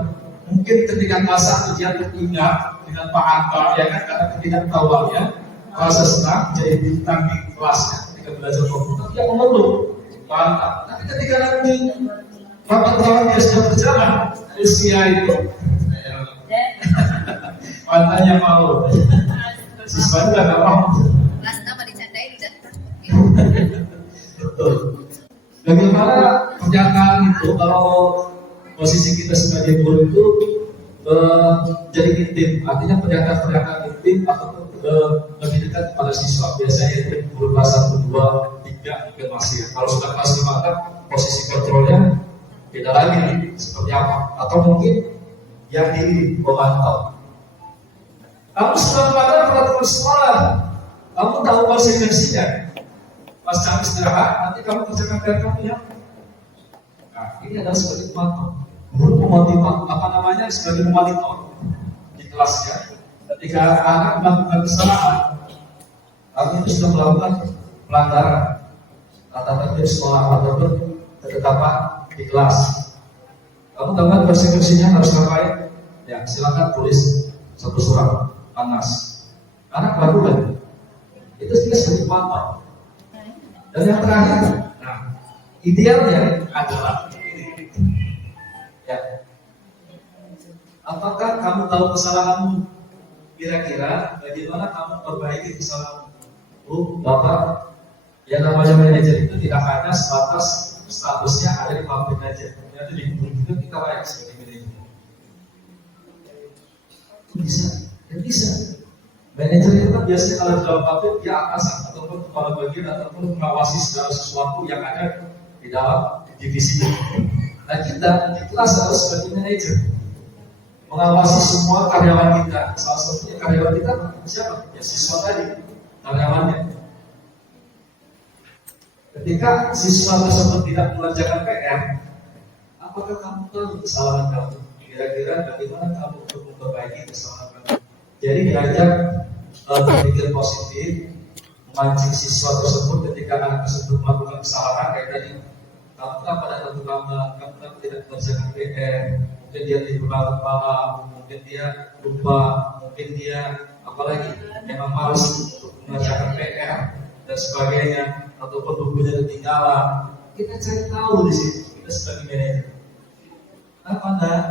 mungkin ketika kelas 1 dia teringat dengan Pak Anwar, ya kan? Karena ketidaktahuannya, kelas 6 jadi bintang di kelasnya ketika belajar komputer, dia memeluk, pantang. Tapi ketika nanti rapat-rapat dia sudah berjalan, usia itu, pantangnya malu. Siswa juga gak mau. Kelas apa dicandain udah. Betul. Bagaimana pernyataan itu kalau posisi kita sebagai guru itu jadi intim, artinya pernyataan intim atau lebih dekat kepada siswa. Biasanya itu guru kelas 1, 2, 3 mungkin masih. Kalau sudah kelas 5 kan posisi kontrolnya beda lagi seperti apa? Atau mungkin yang diri memantau. Kamu sudah melanggar peraturan sekolah, kamu tahu konsekuensinya. Pas jam istirahat, nanti kamu kerjakan PR kamu ya. Nah, ini adalah sebagai pemantau. Guru memonitor, sebagai memonitor di kelasnya. Ketika anak melakukan kesalahan, kamu itu sudah melakukan pelanggaran tata tertib sekolah ataupun ketetapan di kelas. Kamu tahu kan konsekuensinya harus ngapain? Ya, silakan tulis satu surat panas. Anak melakukan itu sebagai pemantau. Dan yang terakhir, nah, idealnya adalah ini. Ya. Apakah kamu tahu kesalahanmu? Kira-kira bagaimana kamu perbaiki kesalahanmu? Bapak, yang namanya manajer itu tidak hanya sebatas statusnya ada di pabrik aja. Ternyata di guru juga kita layak sebagai manajer. Itu bisa, ya bisa. Manajer itu kan biasanya kalau di dalam pabrik dia atasan ataupun kepala bagian ataupun mengawasi segala sesuatu yang ada di dalam divisi. Nah kita di kelas harus sebagai manajer mengawasi semua karyawan kita. Salah satunya karyawan kita siapa? Ya siswa tadi, karyawannya. Ketika siswa tersebut tidak mengerjakan PR, apakah kamu tahu kesalahan kamu? Kira-kira bagaimana kamu untuk memperbaiki kesalahan kamu? Jadi diajak berpikir positif, memancing siswa tersebut ketika anak tersebut melakukan kesalahan kayak tadi. Kamu kenapa datang terlambat? Kamu kenapa tidak mengerjakan PR? Mungkin dia tidur malam, mungkin dia lupa, mungkin dia apalagi memang malas untuk mengerjakan PR dan sebagainya, ataupun bukunya ketinggalan. Kita cari tahu di situ. Kita sebagai manajer. Kenapa enggak?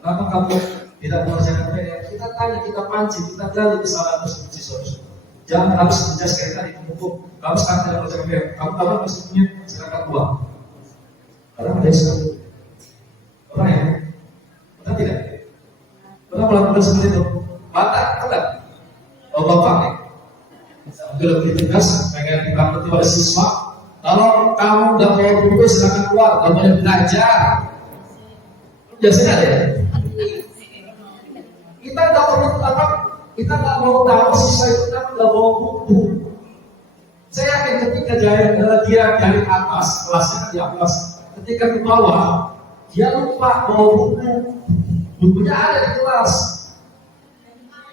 Kenapa kamu tidak mengerjakan PR? Kita tanya, kita pancing, kita gali kesalahan tersebut siswa tersebut. Jangan harus menjelaskan kayak tadi menumpuk. Kamu sekarang tidak mengerjakan PR. Kamu tahu maksudnya silakan uang. Karena ada yang sekali. Pernah ya? Pernah tidak? Pernah melakukan seperti itu? Mata, enggak? Oh bapak nih. Mungkin lebih tegas, pengen dibantu oleh siswa. Kalau kamu udah mau buku silakan keluar, kalau boleh belajar. Biasanya ada ya. Kita nggak perlu apa? Kita nggak mau tahu siswa itu kan nggak mau buku. Saya yakin ketika dia dari atas kelasnya di atas, ketika ke bawah dia lupa bawa buku. Bukunya ada di kelas.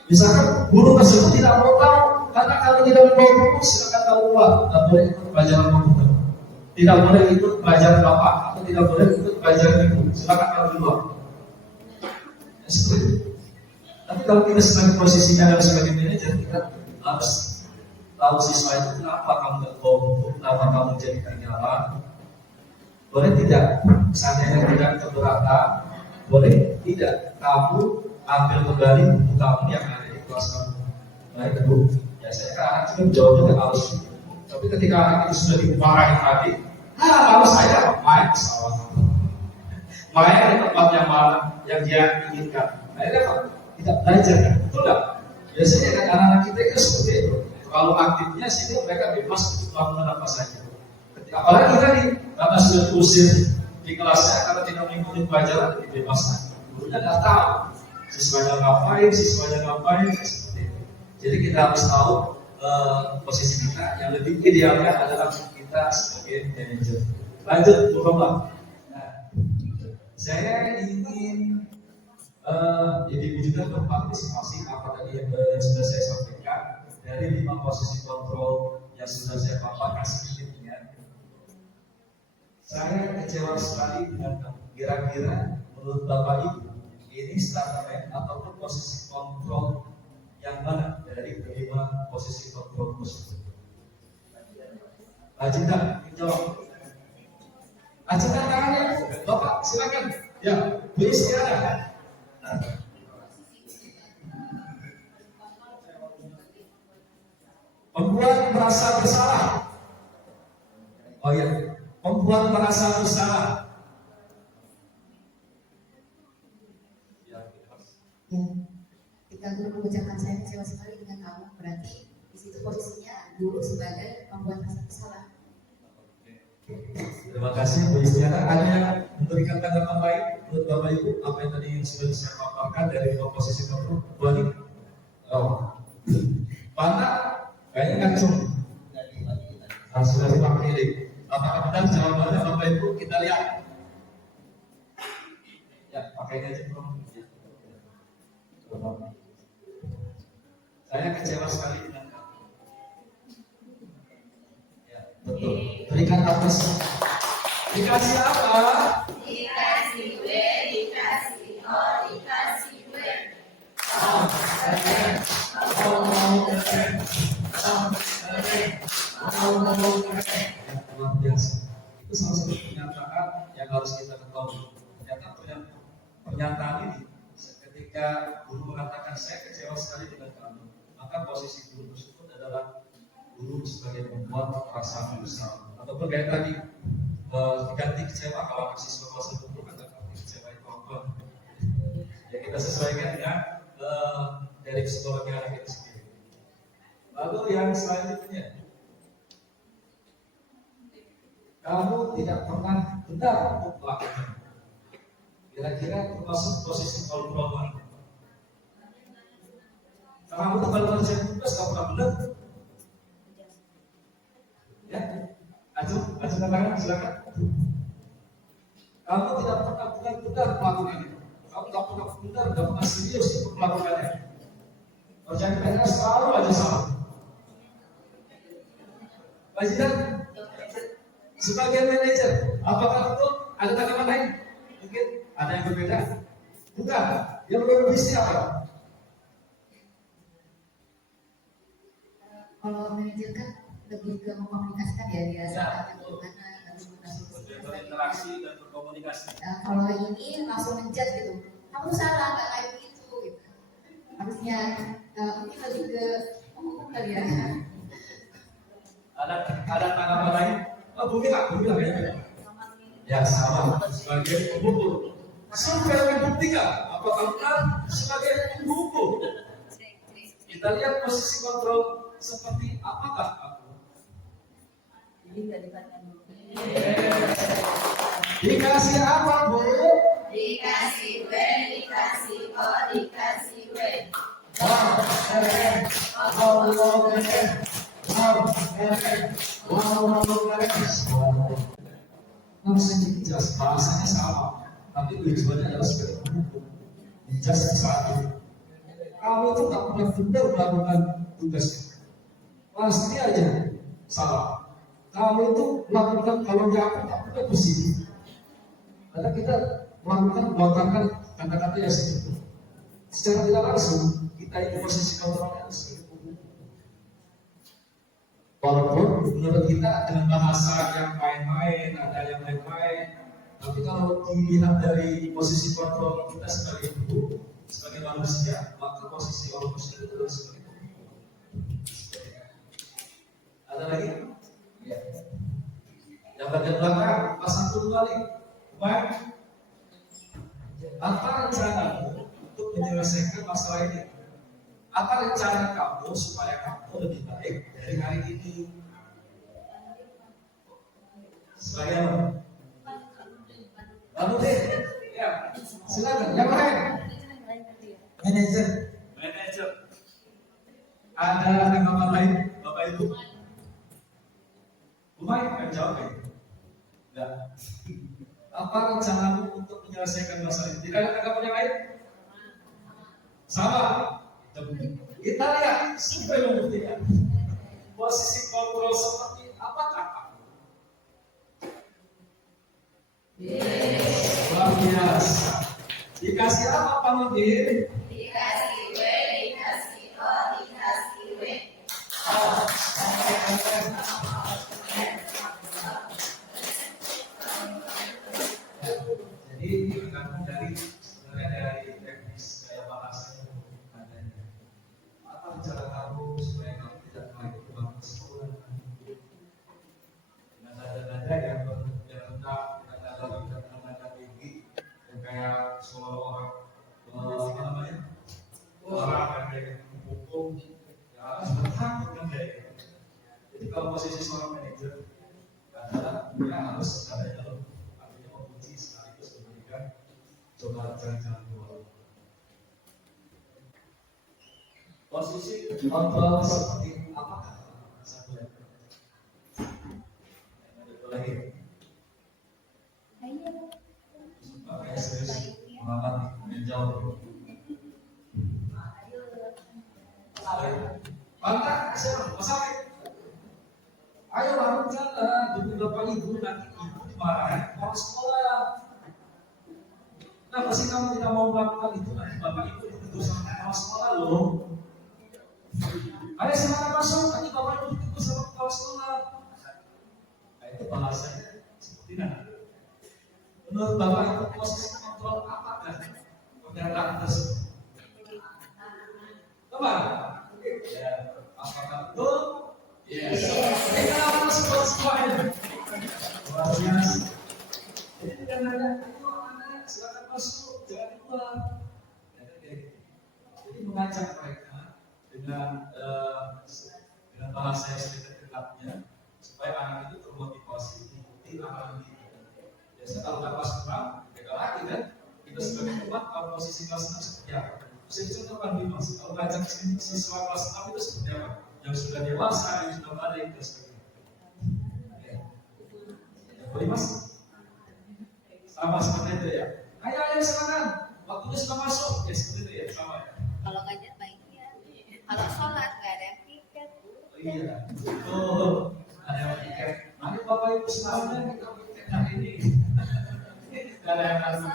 Misalkan guru tersebut tidak mau tahu, karena kalau tidak mau buku silakan tahu keluar. Tidak boleh ikut pelajaran komputer, tidak boleh ikut pelajaran bapak, atau tidak boleh ikut pelajaran ibu. Silakan kalau di luar. Ya, seperti itu. Tapi kalau kita sebagai posisinya adalah sebagai manajer, kita harus tahu siswa itu kenapa kamu tidak bawa buku, kenapa kamu jadi ketinggalan. Boleh tidak? Misalnya tidak keberatan, boleh tidak kamu ambil kembali buku kamu yang ada di kelas kamu. Nah itu biasanya kan anak itu jawab dengan halus. Tapi ketika anak itu sudah dimarahin tadi, kalau saya main pesawat, main di tempat yang mana yang dia inginkan. Nah ini apa? Tidak belajar kan? Betul nggak? Biasanya kan anak-anak kita itu seperti itu. Kalau aktifnya sih mereka bebas untuk melakukan apa saja. Apalagi tadi karena sudah diusir di kelasnya karena tidak mengikuti pelajaran dibebaskan. Gurunya nggak tahu siswanya ngapain, seperti itu. Jadi kita harus tahu posisi kita. Yang lebih idealnya adalah kita sebagai manajer. Lanjut, Bapak. Nah, saya ingin ibu juga berpartisipasi apa tadi yang sudah saya sampaikan dari 5 posisi kontrol yang sudah saya paparkan sedikitnya. Saya kecewa sekali dengan kira-kira menurut Bapak Ibu ini startmen ataupun posisi kontrol yang mana dari kelima posisi kontrol tersebut? Ajudan, jawab. Ajudan tangannya, Bapak silakan. Ya, Bu Istiara. Membuat merasa bersalah. Oh iya, membuat merasa bersalah. Ketika guru mengucapkan saya kecewa sekali dengan kamu, berarti di situ posisinya guru sebagai pembuat rasa bersalah. Terima kasih Bu Istiana. Ada yang memberikan tanggapan baik menurut Bapak Ibu apa yang tadi sudah saya paparkan dari 5 posisi kontrol? Bani? Oh, Pana? Kayaknya ngacung. Sudah dipakai ini. Apakah benar jawabannya Bapak Ibu? Kita lihat. Ya, pakainya aja Bro. Saya kecewa sekali dengan kamu. Ya, betul. Berikan atas. Dikasih apa? Dikasih W, dikasih O, dikasih W. Luar biasa. Itu salah satu pernyataan yang harus kita ketahui. Ternyata pernyataan ini ketika guru mengatakan saya kecewa sekali dengan kamu, maka posisi guru tersebut adalah guru sebagai pembuat perasaan bersalah. Ataupun kayak tadi diganti kecewa kalau siswa kelas 1 guru kata kecewa itu apa? Ya kita sesuaikan dengan dari psikologi anak itu sendiri. Lalu yang selanjutnya, kamu tidak pernah benar untuk melakukan. Kira-kira termasuk posisi kontrol mana? Kamu tuh kalau kerja tugas gak pernah benar. Ya, ajuh tangan silakan. Kamu tidak pernah benar-benar melakukan itu. Kamu tak pernah benar, gak pernah serius untuk melakukannya. Kerjaan PNS selalu aja salah. Bajikan, sebagai manajer, apakah itu ada tanggapan lain? Mungkin ada yang berbeda? Bukan. Yang berbeda bisnis apa? Kalau manajer kan lebih ke mengkomunikasikan ya dia saat bagaimana Berinteraksi dan berkomunikasi. Nah, kalau ini langsung menjat gitu, kamu salah nggak kayak gitu. Harusnya mungkin lebih ke kali ya. Ada tanggapan lain? Oh, Bu Mila kayaknya. Ya sama sebagai pemukul. Survei membuktikan apakah benar sebagai pemukul. Kita lihat posisi kontrol seperti apakah aku. Jadi nggak ditanya dulu. Dikasih apa Bu? Dikasih W, dikasih O, dikasih W. Langsung jelas bahasanya sama, tapi tujuannya adalah sebagai pemukul. Jelas satu. Kamu itu tak pernah benar melakukan tugasnya. Pasti aja salah. Kamu itu melakukan kalau nggak tak pernah positif. Karena kita melakukan melontarkan kata-kata yang seperti itu. Secara tidak langsung kita ini posisi kontrolnya sebagai pemukul. Walaupun menurut kita dengan bahasa yang main-main, ada yang main-main, tapi kalau dilihat dari posisi kontrol kita sebagai guru, sebagai manusia, maka posisi orang itu adalah sebagai guru. Ada lagi? Ya. Yang bagian belakang, pasang kembali. Kemarin, apa rencanamu untuk menyelesaikan masalah ini? Apa rencana kamu supaya kamu lebih baik dari hari ini? Sebagai apa? Lumayan kan jawabnya? Enggak. Apa rencanamu untuk menyelesaikan masalah ini? Tidak ada tanggapan yang lain? Sama. Kita lihat supaya membuktikan posisi kontrol seperti apakah aku? Luar biasa. Dikasih apa Pak Mudir? Dikasih W, dikasih O, dikasih W. Oh, jadi tergantung dari sebenarnya dari teknis gaya bahasanya adanya. Apa cara kamu supaya kamu tidak lagi bangun sekolah dengan nada-nada yang rendah, nada-nada tinggi, yang kayak suara orang apa namanya orang yang kayak hukum, ya takut kan kayak gitu. Jadi kalau posisi seorang manajer adalah dia harus ada dalam artinya memuji sekaligus memberikan coba jalan-jalan keluar. Posisi kontrol seperti apakah? Satu lagi. Ada lagi. Suka kayak serius mengamati menjauh. Bangga, siapa? Masakit. Ayo bangun jalan, demi Bapak Ibu nanti Ibu dimarahin orang sekolah. Kenapa sih kamu tidak mau melakukan itu? Nanti Bapak Ibu ditegur sama kepala sekolah loh. Ayo silakan masuk, nanti Bapak Ibu ditegur sama kepala sekolah. Nah itu bahasanya seperti mana? Menurut Bapak Ibu posisi kontrol apakah pernyataan tersebut? Teman, ya, apakah betul? Yes. Kenapa sebut semuanya? Luar biasa. Jadi dengan nada itu anak silakan masuk, jangan keluar. Jadi mengajak mereka dengan bahasa yang sedikit dekatnya supaya anak itu termotivasi mengikuti arahan kita. Biasanya kalau nggak pas kurang, beda lagi kan? Kita sebagai teman kalau posisi kelas 6 seperti apa? Saya contohkan Dimas, kalau ngajak siswa kelas 6 itu seperti apa? Yang sudah dewasa, yang sudah balik dan sebagainya. Boleh Mas? Sama seperti itu ya. Ayo silakan. Waktunya sudah masuk. Ya seperti itu ya, sama ya. Kalau ngajar baiknya, kalau sholat nggak ada yang tiket. Oh iya. Oh, ada yang tiket. Nanti Bapak Ibu semuanya kita tiket hari ini. Tidak ada yang lain.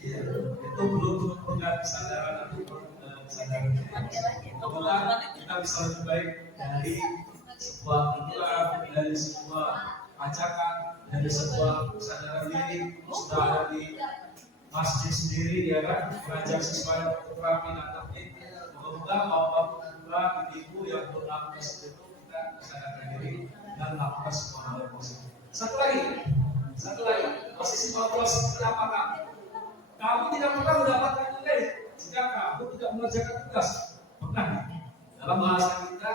Iya, itu belum punya kesadaran atau kesadaran. Semoga kita bisa lebih baik dari sebuah aturan, dari sebuah ajakan, dari sebuah kesadaran diri sudah ada di masjid sendiri ya kan, mengajak siswa yang berterapi dan taklim. Semoga bapak-bapak, ibu yang berlaku seperti itu kita kesadarkan diri dan lakukan semua hal yang positif. Satu lagi, posisi kontrol seperti apakah? Kamu tidak pernah mendapatkan nilai jika kamu tidak mengerjakan tugas. Pernah? Dalam bahasa kita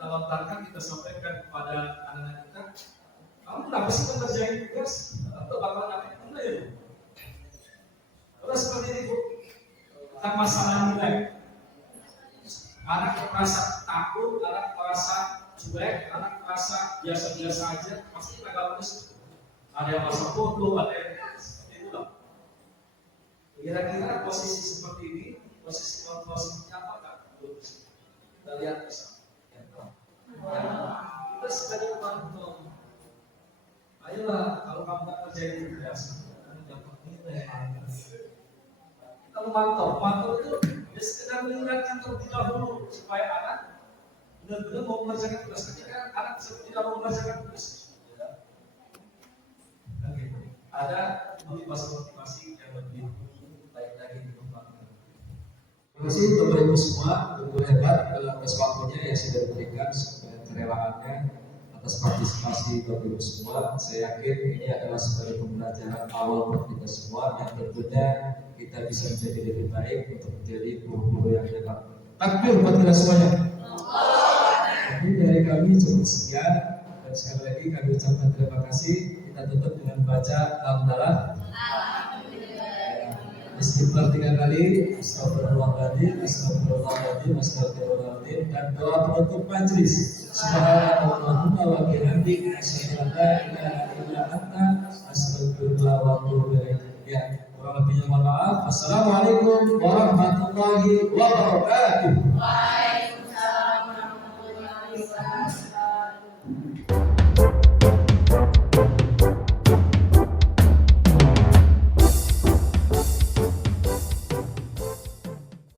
lontarkan, kita sampaikan kepada anak-anak kita, kamu kenapa sih mengerjakan tugas? Atau bakal dapat nilai? Terus seperti itu tentang masalah nilai. Anak merasa takut, anak merasa cuek, anak merasa biasa-biasa aja, pasti nggak bagus. Ada yang merasa bodoh, ada yang seperti itu lah. Kira-kira posisi seperti ini, posisi kontrol seperti apakah? Kita lihat bersama. Kita sebagai kontrol. Ayolah, kalau kamu tak kerjain tugas, kamu dapat nilai. Kita memantau itu ya sekedar mengingatkan terlebih dahulu supaya anak benar-benar mau mengerjakan tugas. Ketika anak tidak mau mengerjakan tugas, ya. Ada motivasi yang lebih baik lagi dikembangkan. Terima kasih Bapak Ibu semua, begitu hebat atas waktunya yang sudah diberikan, kerelaannya, atas partisipasi Bapak Ibu semua. Saya yakin ini adalah sebagai pembelajaran awal buat kita semua yang tentunya kita bisa menjadi lebih baik untuk menjadi guru-guru yang hebat. Takbir buat kita semuanya. Jadi dari kami cukup sekian dan sekali lagi kami ucapkan terima kasih. Kita tutup dengan baca alhamdulillah. Istighfar 3 kali, astagfirullahaladzim, astagfirullahaladzim, astagfirullahaladzim, dan doa penutup majelis. Subhanallahumma wa bihamdik, asyhadu an la ilaha illa anta, astaghfirullah wa atubu ilaik. Ya, kurang lebihnya mohon maaf. Assalamualaikum warahmatullahi wabarakatuh.